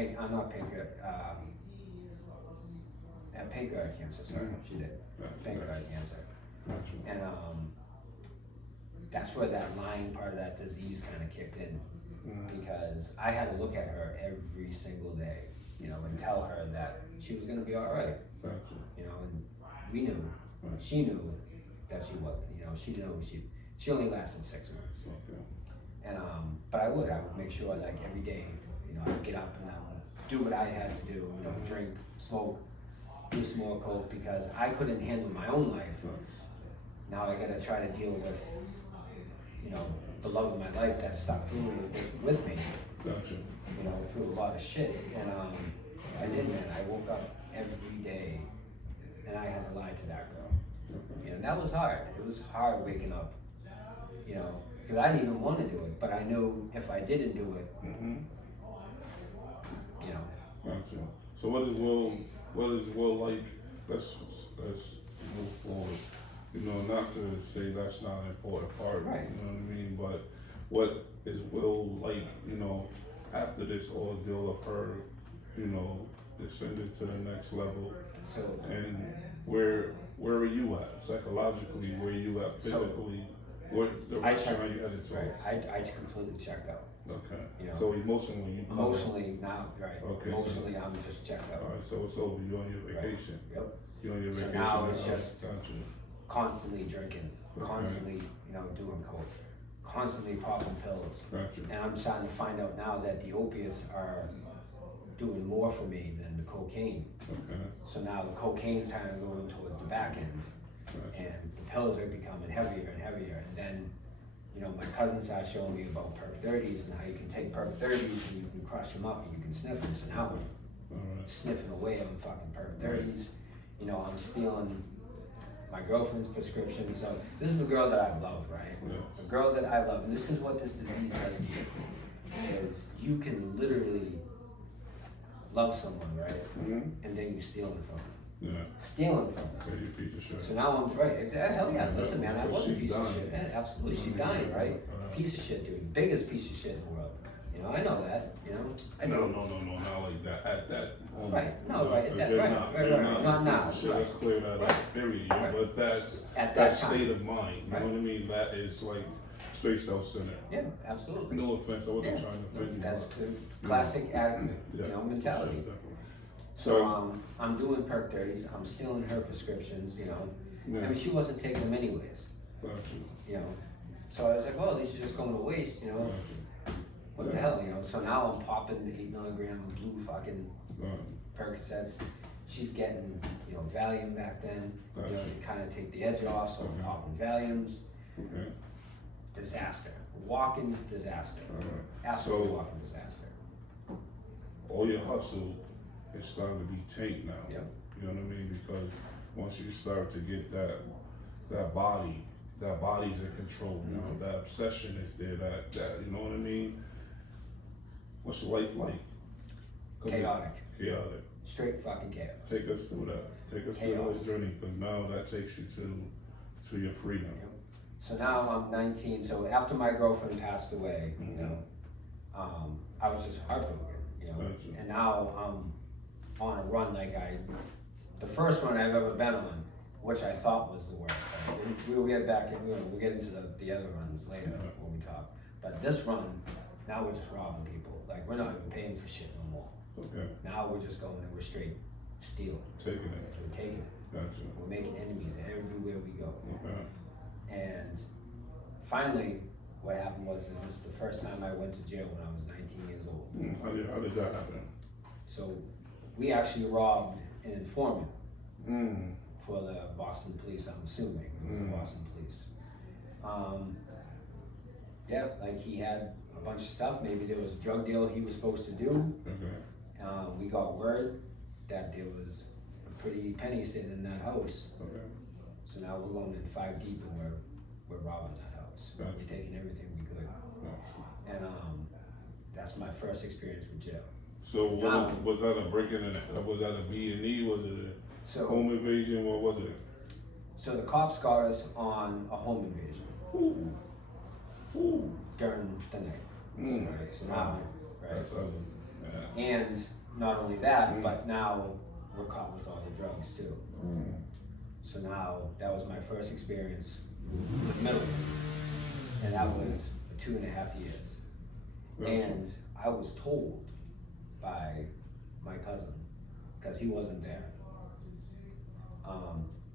pancreatic cancer, sorry, she did. Pancreatic cancer. Gotcha. And that's where that lying part of that disease kind of kicked in. Because I had to look at her every single day, you know, and tell her that she was gonna be all right. Gotcha. You know, and we knew, she knew that she wasn't. You know, she knew she only lasted 6 months. Okay. And but I would make sure like every day, you know, I'd get up and I would do what I had to do. You know, drink, smoke, do some more coke because I couldn't handle my own life. Now I gotta try to deal with, you know, the love of my life that stuck through with me. Gotcha. You know, through a lot of shit. And I did, man. I woke up every day and I had to lie to that girl. You know, that was hard. It was hard waking up, you know, because I didn't even want to do it, but I knew if I didn't do it, you know. Gotcha. So what is Will like? Let's move forward. You know, not to say that's not an important part, Right. You know what I mean? But what is Will like, you know, after this ordeal of her, you know, descended to the next level? So, and where are you at psychologically? Where are you at physically? What direction are you headed towards? Right. I completely checked out. Okay. You know, so emotionally, you emotionally now, right? Okay. Emotionally, I'm just checked out. All right. So it's over. You're on your vacation. Right. Yep. You're on your So vacation. now it's just Gotcha. constantly drinking, constantly, you know, doing coke, constantly popping pills. Gotcha. And I'm starting to find out now that the opiates are doing more for me than the cocaine. Okay. So now the cocaine's kind of going towards the back end, and the pills are becoming heavier and heavier. And then, you know, my cousin started showing me about perk 30s and how you can take perk 30s and you can crush them up and you can sniff them. So now I'm sniffing away on fucking perk 30s. You know, I'm stealing my girlfriend's prescription. So this is the girl that I love, right? Yeah. The girl that I love. And this is what this disease does to you. Is you can literally love someone, right? And then you steal it from them. Yeah. Stealing from them. Okay, you piece of shit. So now I'm right. Hell yeah, listen, man, I was a She's piece of dying. shit. Man, absolutely, she's dying, right? Piece of shit, dude. Biggest piece of shit in the world. You know, I know that. You know. I know. No, not like that. At that moment. Right. No, right. At that. You're Right. not, Right. you're Right. Not now. Shit, Right. let's clear that Right. up. Period. Right. But that's At that that time. state of mind. You Right. know what I mean? That is like straight self-centered. Yeah, absolutely. No offense. I wasn't Yeah. trying to offend you. That's but- the classic addict, Yeah. you know, mentality. Sure, definitely. So I'm doing perk 30s. I'm stealing her prescriptions. You know, I mean, she wasn't taking them anyways. Gotcha. You know, so I was like, well, these are just going to waste. You know, what the hell? You know. So now I'm popping 8 milligram blue fucking Percocets. She's getting, you know, Valium back then. You know, to kind of take the edge off. So I'm popping Valiums. Okay. Disaster. Walking disaster. Absolute walking disaster. All your hustle is starting to be tanked now. Yep. You know what I mean? Because once you start to get that body's in control now. That obsession is there. That you know what I mean? What's your life like? Chaotic. Chaotic. Straight fucking chaos. Take us through that. Take us through that journey, because now that takes you to your freedom. Yep. So now I'm 19. So after my girlfriend passed away, you know, I was just heartbroken, you know. Gotcha. And now I'm on a run the first run I've ever been on, which I thought was the worst. Right? We'll get back and we'll get into the other runs later when we talk. But this run, now we're just robbing people. Like, we're not even paying for shit no more. Okay. Now we're just going and we're straight stealing. Taking it. We're taking it. Gotcha. We're making enemies everywhere we go. Okay. And finally, what happened was, this is the first time I went to jail when I was 19 years old. How did that happen? So we actually robbed an informant Mm. for the Boston police, I'm assuming. It was the Boston police. Yeah, like he had a bunch of stuff. Maybe there was a drug deal he was supposed to do. Okay. We got word that there was a pretty penny sitting in that house. Okay. So now we're going in 5 deep and we're robbing that house. Gotcha. We're taking everything we could. Gotcha. And that's my first experience with jail. So was that a break-in? Was that a B&E? Was it a home invasion? What was it? So the cops got us on a home invasion. Ooh. Ooh. During the night. So now, right? Yeah. And not only that, but now we're caught with all the drugs too. So now that was my first experience with Middleton, and that was 2.5 years. And I was told by my cousin, because he wasn't there.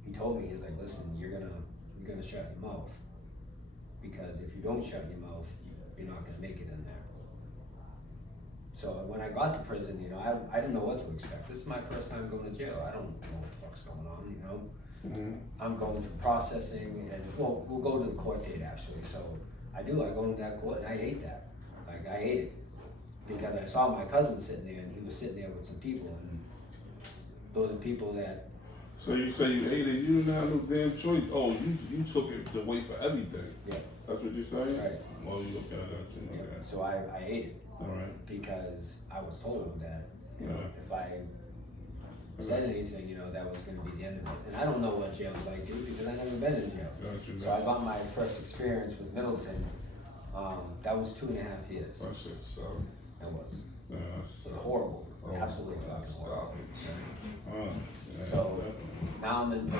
He told me, he's like, listen, you're gonna shut your mouth, because if you don't shut your mouth, you're not gonna make it in there. So when I got to prison, you know, I didn't know what to expect. This is my first time going to jail. I don't know what the fuck's going on, you know. I'm going through processing, and we'll go to the court date actually. So I go into that court, and I hate that. Like, I hate it, because I saw my cousin sitting there, and he was sitting there with some people, and those are people that. So you say you ate it, you didn't have no damn choice. Oh, you took it the way for everything. Yeah. That's what you're saying? Right. Well, you look at it. Yeah. So I ate it. All right. Because I was told that, you know, if I said anything, you know, that was going to be the end of it. And I don't know what jail is like, dude, because I've never been in jail. Gotcha. So I got my first experience with Middleton. That was 2.5 years. That shit sucked. It was. Yeah, that's horrible. Oh, Absolutely fucking horrible. Yeah. So now I'm in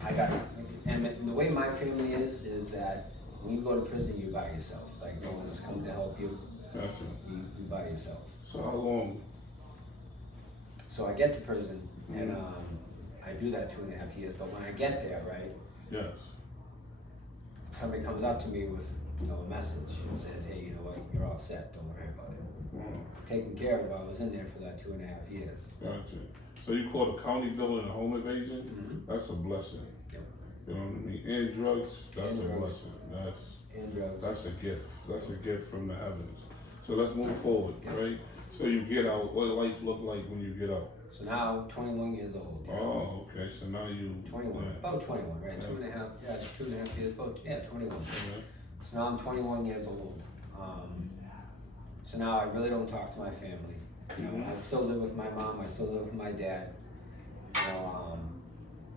prison. And the way my family is that when you go to prison, you're by yourself. Like, no one's coming to help you. Gotcha. You by yourself. So how long? So I get to prison, and I do that 2.5 years. But when I get there, right? Yes. Somebody comes up to me with, you know, a message and says, hey, you know what? You're all set. Don't worry about it. Taken care of. I was in there for that 2.5 years. Gotcha. So you caught a county bill and a home invasion? That's a blessing. Yep. You know what I mean? And drugs, that's a blessing. And drugs. That's a gift. That's a gift from the heavens. So let's move forward, right? So you get out, what life look like when you get out? So now, 21 years old. Yeah. Oh, okay. So now you 21. Yeah. About 21, right? 2.5. Yeah, 2.5 years. About 21. Okay. So now I'm 21 years old. So now I really don't talk to my family. You know, I still live with my mom. I still live with my dad. You know,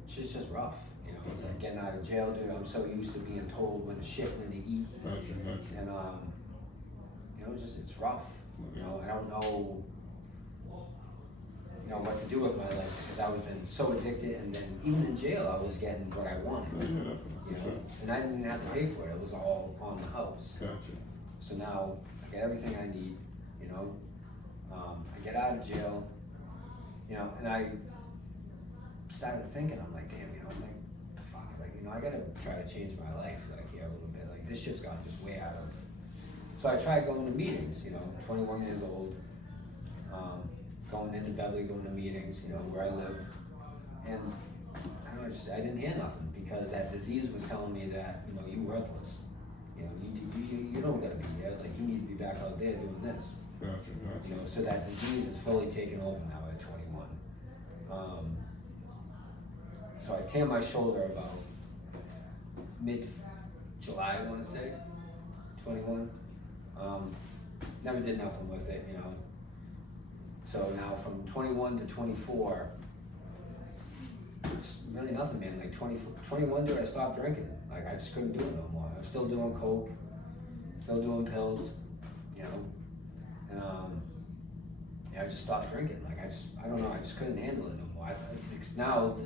it's just rough. You know, it's like getting out of jail, dude. I'm so used to being told when to shit, when to eat. Gotcha. And you know, it's rough. You know, I don't know, you know, what to do with my life, because I was been so addicted, and then even in jail, I was getting what I wanted. You know, and I didn't even have to pay for it. It was all on the house. Gotcha. So now I get everything I need. You know, I get out of jail. You know, and I started thinking, I'm like, damn, you know, I'm like, fuck, like, you know, I gotta try to change my life, like, here a little bit. Like, this shit's got just way out of. So I tried going to meetings, you know, 21 years old, going into Beverly, going to meetings, you know, where I live. And I don't know, I didn't hear nothing, because that disease was telling me that, you know, you're worthless. You know, you don't gotta be here, like, you need to be back out there doing this. Gotcha. You know, so that disease is fully taken over now at 21. So I tear my shoulder about mid-July, I wanna say, 21. Never did nothing with it, you know. So now from 21 to 24, it's really nothing, man. Like 21, dude, I stopped drinking. Like, I just couldn't do it no more. I was still doing coke, still doing pills, you know. And yeah, I just stopped drinking. Like, I don't know, I just couldn't handle it no more. It's now you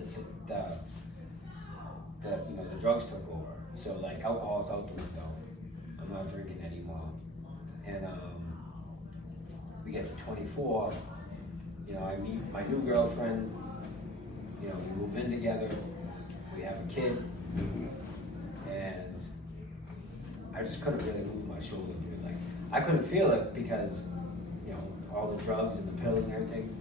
know, the drugs took over. So like, alcohol's out the window. I'm not drinking anymore. And we get to 24, you know, I meet my new girlfriend, you know, we move in together, we have a kid, and I just couldn't really move my shoulder, dude. Like, I couldn't feel it because, you know, all the drugs and the pills and everything.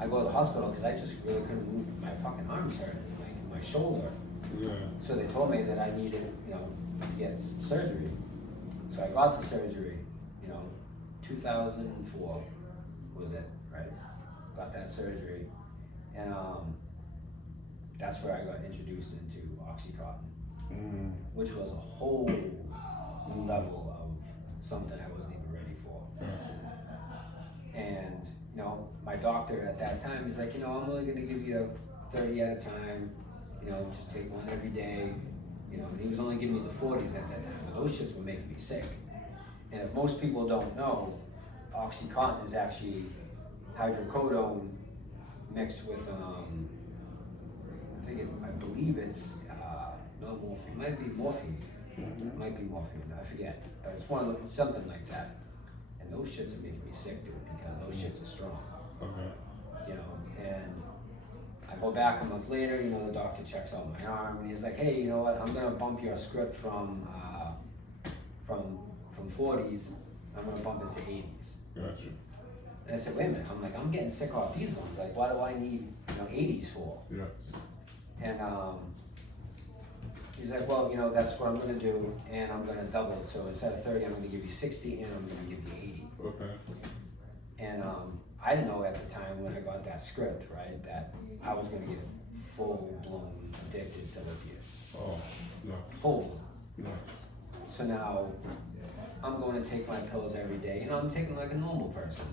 I go to the hospital because I just really couldn't move. My fucking arms hurt, like my shoulder. Yeah. So they told me that I needed, you know, to get surgery. So I got the surgery, 2004 was it, right? Got that surgery, and that's where I got introduced into Oxycontin, which was a whole new level of something I wasn't even ready for. And my doctor at that time, he's like, I'm only gonna give you 30 at a time, just take one every day. And he was only giving me the 40s at that time, but those shits were making me sick. And if most people don't know, Oxycontin is actually hydrocodone mixed with, I believe it's not morphine, it might be morphine. It might be morphine, I forget, but it's something like that. And those shits are making me sick, dude, because those shits are strong. And I go back a month later, the doctor checks out my arm, and he's like, hey, you know what, I'm gonna bump your script from 40s, I'm gonna bump it to 80s. Gotcha. And I said, wait a minute, I'm getting sick off these ones, like, what do I need, 80s for? Yes. And he's like, well, that's what I'm gonna do, and I'm gonna double it, so instead of 30, I'm gonna give you 60, and I'm gonna give you 80. Okay. And I didn't know at the time when I got that script, right, that I was gonna get full-blown addicted to opiates. Oh, no. Full. No. So now, I'm going to take my pills every day, I'm taking like a normal person,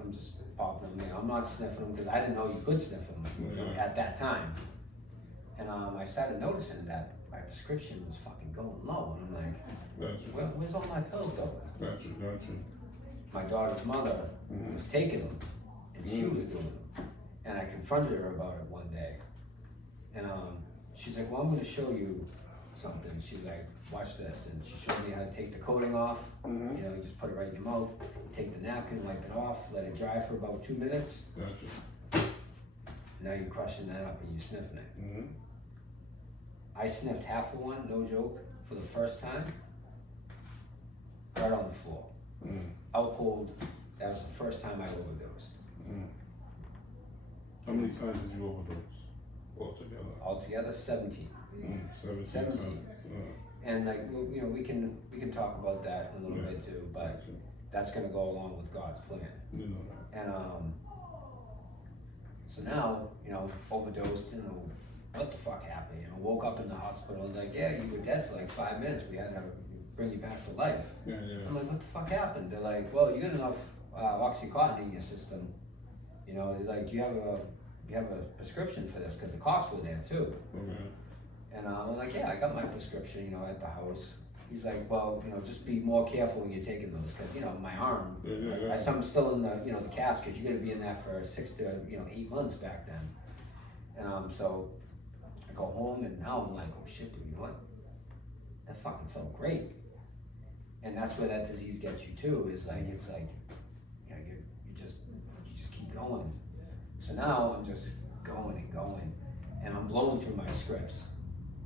I'm just popping them, I'm not sniffing them, because I didn't know you could sniff them at that time. And I started noticing that my prescription was fucking going low, and I'm like, where's all my pills going? Gotcha. My daughter's mother was taking them, and she was doing them. And I confronted her about it one day. And she's like, well, I'm gonna show you something. She's like, watch this. And she showed me how to take the coating off. You just put it right in your mouth, take the napkin, wipe it off, let it dry for about 2 minutes. Gotcha. Now you're crushing that up and you're sniffing it. I sniffed half of one, no joke, for the first time, right on the floor. Out cold, that was the first time I overdosed. How many times did you overdose altogether? Altogether, 17. 17 times. And like, we can talk about that a little bit too, but that's gonna go along with God's plan. And so now, overdosed, what the fuck happened? Woke up in the hospital and like, yeah, you were dead for like 5 minutes. We had to bring you back to life. I'm like, what the fuck happened? They're like, well, you got enough Oxycontin in your system. Like, do you have a prescription for this? Because the cops were there too. And I'm like, yeah, I got my prescription, at the house. He's like, well, just be more careful when you're taking those, because my arm, I'm still in the casket. You got to be in that for 6 to 8 months back then. And so I go home, and now I'm like, oh shit, dude, you know what? That fucking felt great. And that's where that disease gets you too. Is like, it's like, you just keep going. So now I'm just going and going, and I'm blowing through my scripts,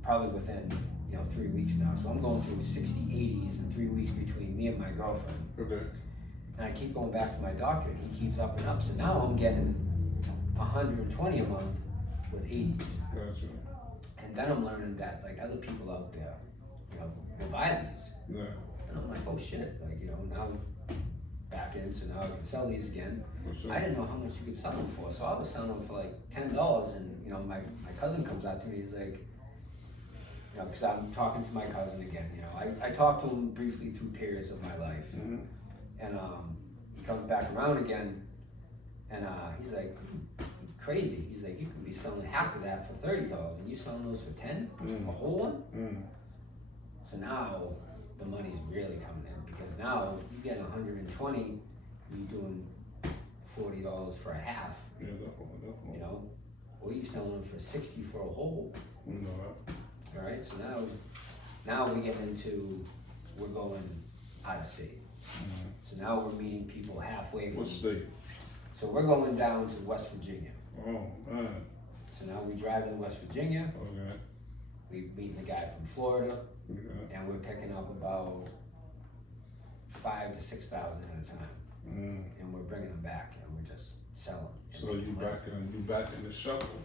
probably within 3 weeks now. So I'm going through 60, 80s in 3 weeks between me and my girlfriend. Okay. And I keep going back to my doctor, and he keeps up and up. So now I'm getting 120 a month with 80s. Gotcha. And then I'm learning that like other people out there, will buy these. Yeah. And I'm like, oh shit, like, now back in, so now I can sell these again. Sure. I didn't know how much you could sell them for, so I was selling them for like $10, and my cousin comes out to me, he's like, because I'm talking to my cousin again, I talked to him briefly through periods of my life, and he comes back around again, and he's like, crazy, he's like, you could be selling half of that for $30, and you selling those for 10, a whole one? So now the money's really coming in, because now you get 120, you're doing $40 for a half. Yeah, definitely. Or you selling them for 60 for a whole. That. All right, so now we get into, we're going out of state. So now we're meeting people halfway from. What state? So we're going down to West Virginia. Oh man. So now we drive in West Virginia. Okay. We meet the guy from Florida. Okay. And we're picking up about 5,000 to 6,000 at a time, and we're bringing them back, and we're just selling. So you back in the shuffle.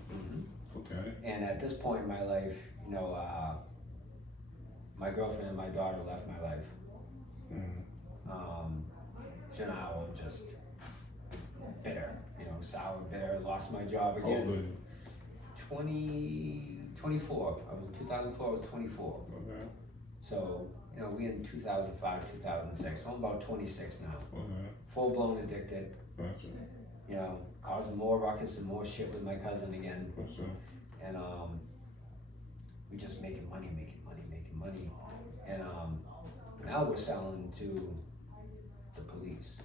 Okay. And at this point in my life, my girlfriend and my daughter left my life, So now I'm just bitter, sour, bitter, lost my job How old are again. you? 24. I was in 2004, I was 24. Okay. So, we in 2005, 2006. I'm about 26 now. Okay. Full blown addicted. Gotcha. Causing more ruckus and more shit with my cousin again. For sure. And we just making money. And now we're selling to the police.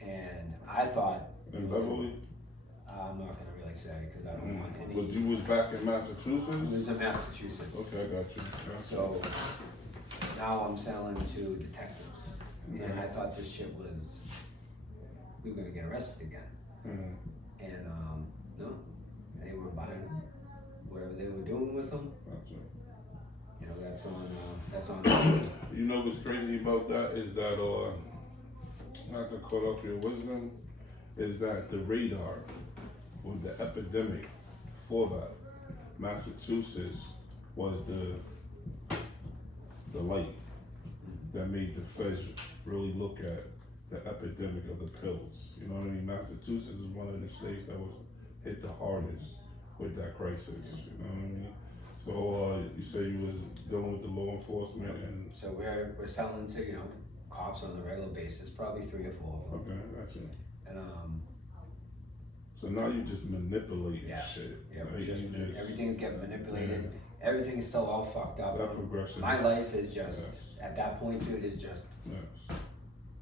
And I thought. In Beverly? I'm not gonna really say because I don't want any. But you was back in Massachusetts? It was in Massachusetts. Okay, I got you. So now I'm selling to detectives, and I thought this shit was we were gonna get arrested again. And no, they were buying whatever they were doing with them. Gotcha. That's on. You know what's crazy about that is that, not to cut off your wisdom, is that the radar with the epidemic for that, Massachusetts was the light that made the feds really look at the epidemic of the pills. You know what I mean? Massachusetts is one of the states that was hit the hardest with that crisis. You know what I mean? So you say you was dealing with the law enforcement and. So we're selling to cops on a regular basis, probably 3 or 4 of them. Okay, gotcha. And so now you just manipulating shit. Yeah, Right? everything's getting manipulated. Yeah. Everything's still all fucked up. That progression. My life is just at that point, dude. Is just. Yes.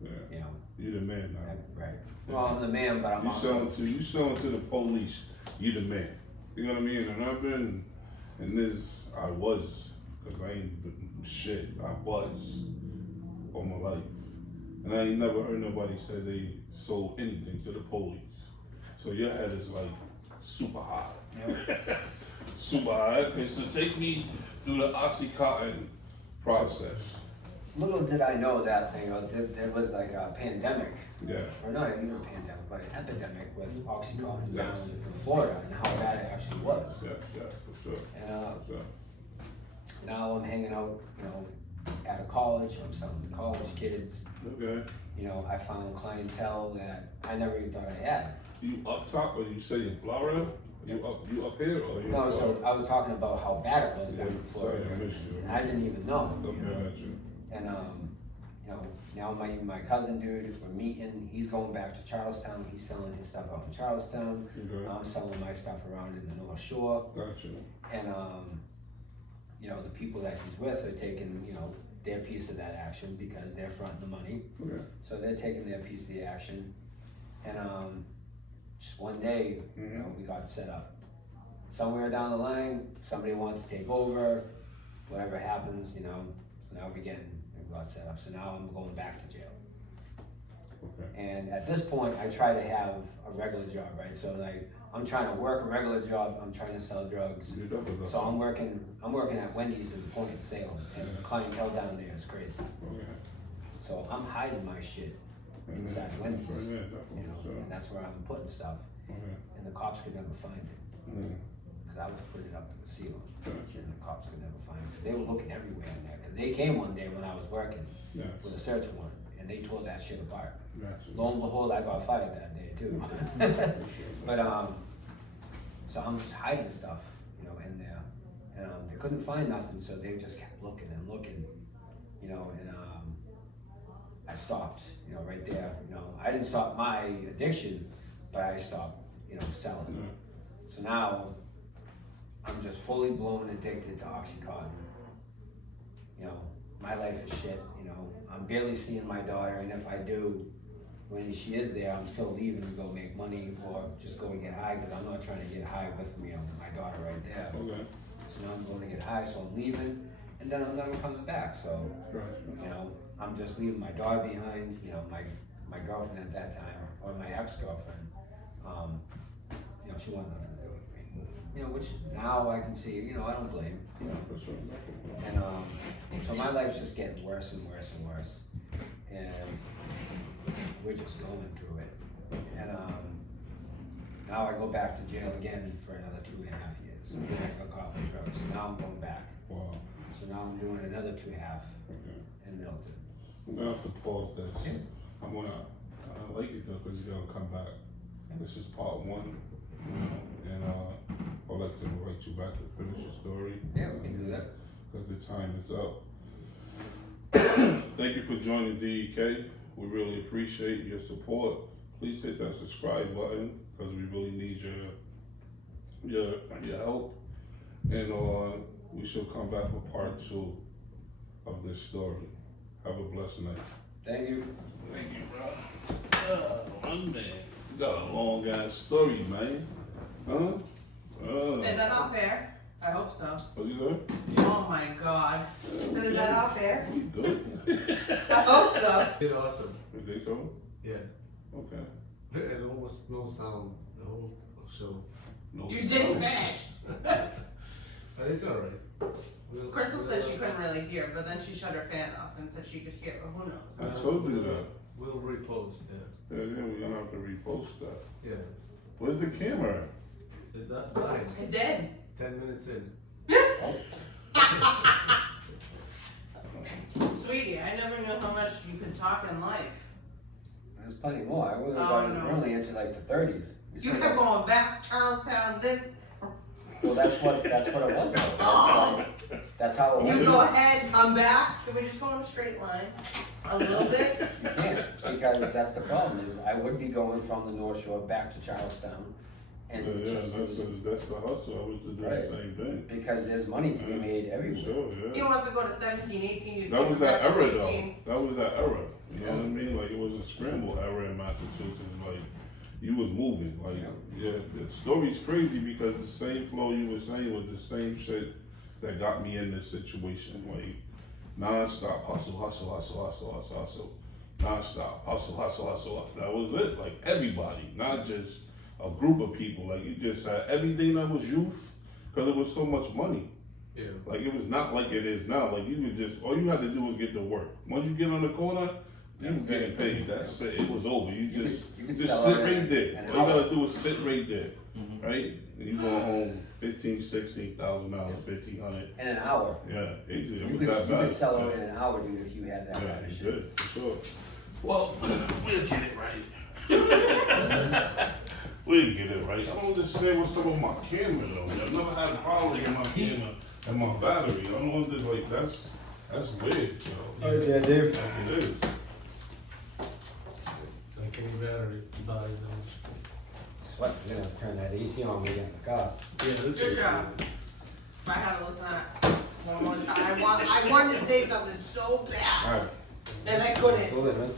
Yeah. You the man now. Right. Well, I'm the man, but I'm also. You selling to the police. You the man. You know what I mean? And I've been in this. I was, cause I ain't been shit. I was all my life, and I ain't never heard nobody say they sold anything to the police. So your head is like super high. Yep. Super high. Okay, so take me through the Oxycontin process. Little did I know that there was like a pandemic. Yeah. Or not even a pandemic, but an epidemic with Oxycontin down in Florida and how bad it actually was. Yes, for sure. And now I'm hanging out, at a college. I'm selling to college kids. Okay. I found clientele that I never even thought I had. You up top, or you say in Florida? You up here, or you? No, so I was talking about how bad it was down in Florida. Sorry, I missed you. I didn't even know. Okay, got you. And now my cousin dude, we're meeting. He's going back to Charlestown. He's selling his stuff out in Charlestown. Okay. I'm selling my stuff around in the North Shore. Gotcha. And the people that he's with are taking their piece of that action because they're fronting the money. Okay. So they're taking their piece of the action. And just one day, we got set up. Somewhere down the line, somebody wants to take over. Whatever happens, so now we got set up. So now I'm going back to jail. Okay. And at this point, I try to have a regular job, right? So like, I'm trying to work a regular job. I'm trying to sell drugs. So I'm working at Wendy's at the point of sale, and the clientele down there is crazy. Okay. So I'm hiding my shit inside Wendy's, and that's where I'm putting stuff. Okay. And the cops could never find it because I was putting it up to the ceiling, and the cops could never find it. They were looking everywhere in there because they came one day when I was working with a search warrant, and they tore that shit apart. Lo and behold, I got fired that day too. But so I'm just hiding stuff, in there, and they couldn't find nothing, so they just kept looking and looking, and I stopped, right there. I didn't stop my addiction, but I stopped, selling. So now I'm just fully blown addicted to Oxycontin. My life is shit. I'm barely seeing my daughter, and if I do, when she is there, I'm still leaving to go make money or just go and get high because I'm not trying to get high with me. My daughter right there. Okay. So now I'm going to get high, so I'm leaving, and then I'm never coming back. So, I'm just leaving my daughter behind. My girlfriend at that time, or my ex-girlfriend, she wanted nothing to do with me. Which now I can see, I don't blame. And so my life's just getting worse and worse and worse, and we're just going through it. And now I go back to jail again for another 2.5 years. I got caught with drugs. So now I'm going back. Wow. So now I'm doing another 2.5 Okay. in Milton. I'm gonna have to pause this. I like it though, because you're gonna come back. This is part 1, you know, and I'd like to invite you back to finish your story. Yeah, we can do that. Because the time is up. Thank you for joining DEK. We really appreciate your support. Please hit that subscribe button because we really need your help. And we shall come back with part 2 of this story. Have a blessed night. Thank you. Thank you, bro. Oh, man. You got a long ass story, man. Huh? Is that not fair? I hope so. What's he say? Oh my god. So is that not fair? We good. I hope so. Did awesome. You think so? Yeah. Okay. And almost no sound the whole show. No You sound. didn't finish. But it's alright. Crystal said she couldn't really hear, but then she shut her fan off and said she could hear, but who knows? I told you that. We'll repost that. Yeah, we're gonna have to repost that. Yeah. Where's the camera? Did that line. It did. 10 minutes in. Sweetie, I never knew how much you could talk in life. There's plenty more. I would Oh, have no. gone really into like the 30s. You kept going back, Charlestown, this. Well, that's what it was though. That's how it was. You go ahead, come back. Can we just go in a straight line? A little bit? You can't, because that's the problem, is I would be going from the North Shore back to Charlestown. And Yeah, just, that's the hustle. I was to do Right. the same thing. because there's money to be made everywhere. Sure, He yeah. wants to go to 17, 18, you That was that era though. 16. That was that era. You know what I mean? Like it was a scramble era in Massachusetts. Like you was moving. Like yeah, the story's crazy because the same flow you were saying was the same shit that got me in this situation. Like non-stop hustle. Non-stop hustle. That was it. Like everybody, not just a group of people. Like you just had everything that was youth because it was so much money. Yeah. Like it was not like it is now. Like you would just all you had to do was get to work. Once you get on the corner, you were getting paid. That's it. It was over. You could just sell sit out right in there. an All you hour. gotta do is sit right there, right? And you go home $16,000, $1,500. In an hour. Yeah, easy. It You was could, that you bad. could sell it in an hour, dude, if you had that Yeah, kind of you shit. did, for sure. Well, we'll get it right. We'll get it right. I don't understand what's up with my camera though. I've never had a problem with my camera and my battery. I don't understand, like that's weird, yo. Yeah, Dave. Like it is. It's like any battery buys them. Sweat, you're gonna turn that AC on when you get in the car. Yeah, this Good is. job. I had to listen to that one more time. I wanted to say something so bad, Alright. and I couldn't. Cool it, man.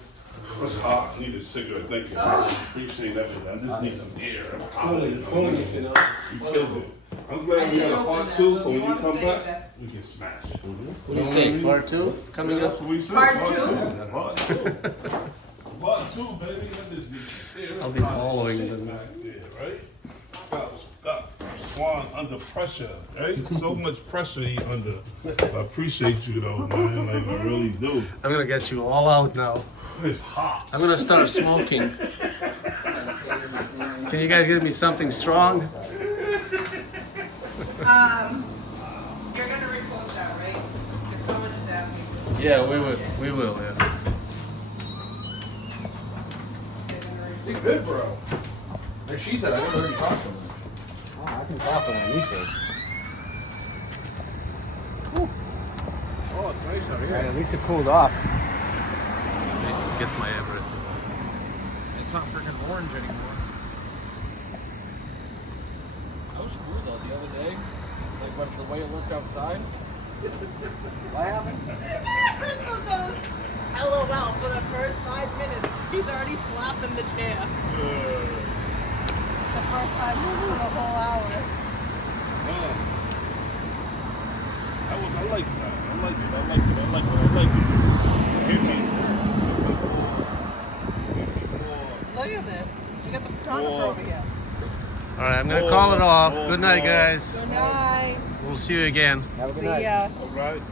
It's hot. I need a cigarette. Thank you. I appreciate everything. I just need some air. I'm Cooling, you know. You filled it. I'm glad we got a part 2, so when you come back, we can smash it. What do you say? Part 2 coming That's up? what we said. Part Part 2? 2. Part 2. Part 2, baby. I just need some air. I'll be following Shit them. back there, right? Got Swan under pressure, right? So much pressure he under. I appreciate you though, man. Like I really do. I'm gonna get you all out now. It's hot. I'm gonna start smoking. Can you guys give me something strong? You're gonna repost that, right? If someone just asked me. Yeah, we will. We will. Yeah. You're gonna repost. You good, bro? Like she said, I never heard you talk to him. Oh, I can talk when I need to. Oh, it's nice out Right, here. at least it cooled off. Get my Everett. It's not freaking orange anymore. That was cool though the other day. Like when the way it looked outside. What happened? Crystal goes, LOL, for the first 5 minutes. He's already slapping the chair. The first 5 minutes for the whole hour. I like that. I like it. Give me Look at this. You got the photographer Whoa. over here. All right, I'm gonna call it off. Oh, Good night, God. guys. Good night. We'll see you again. Have a good See night. ya. All right.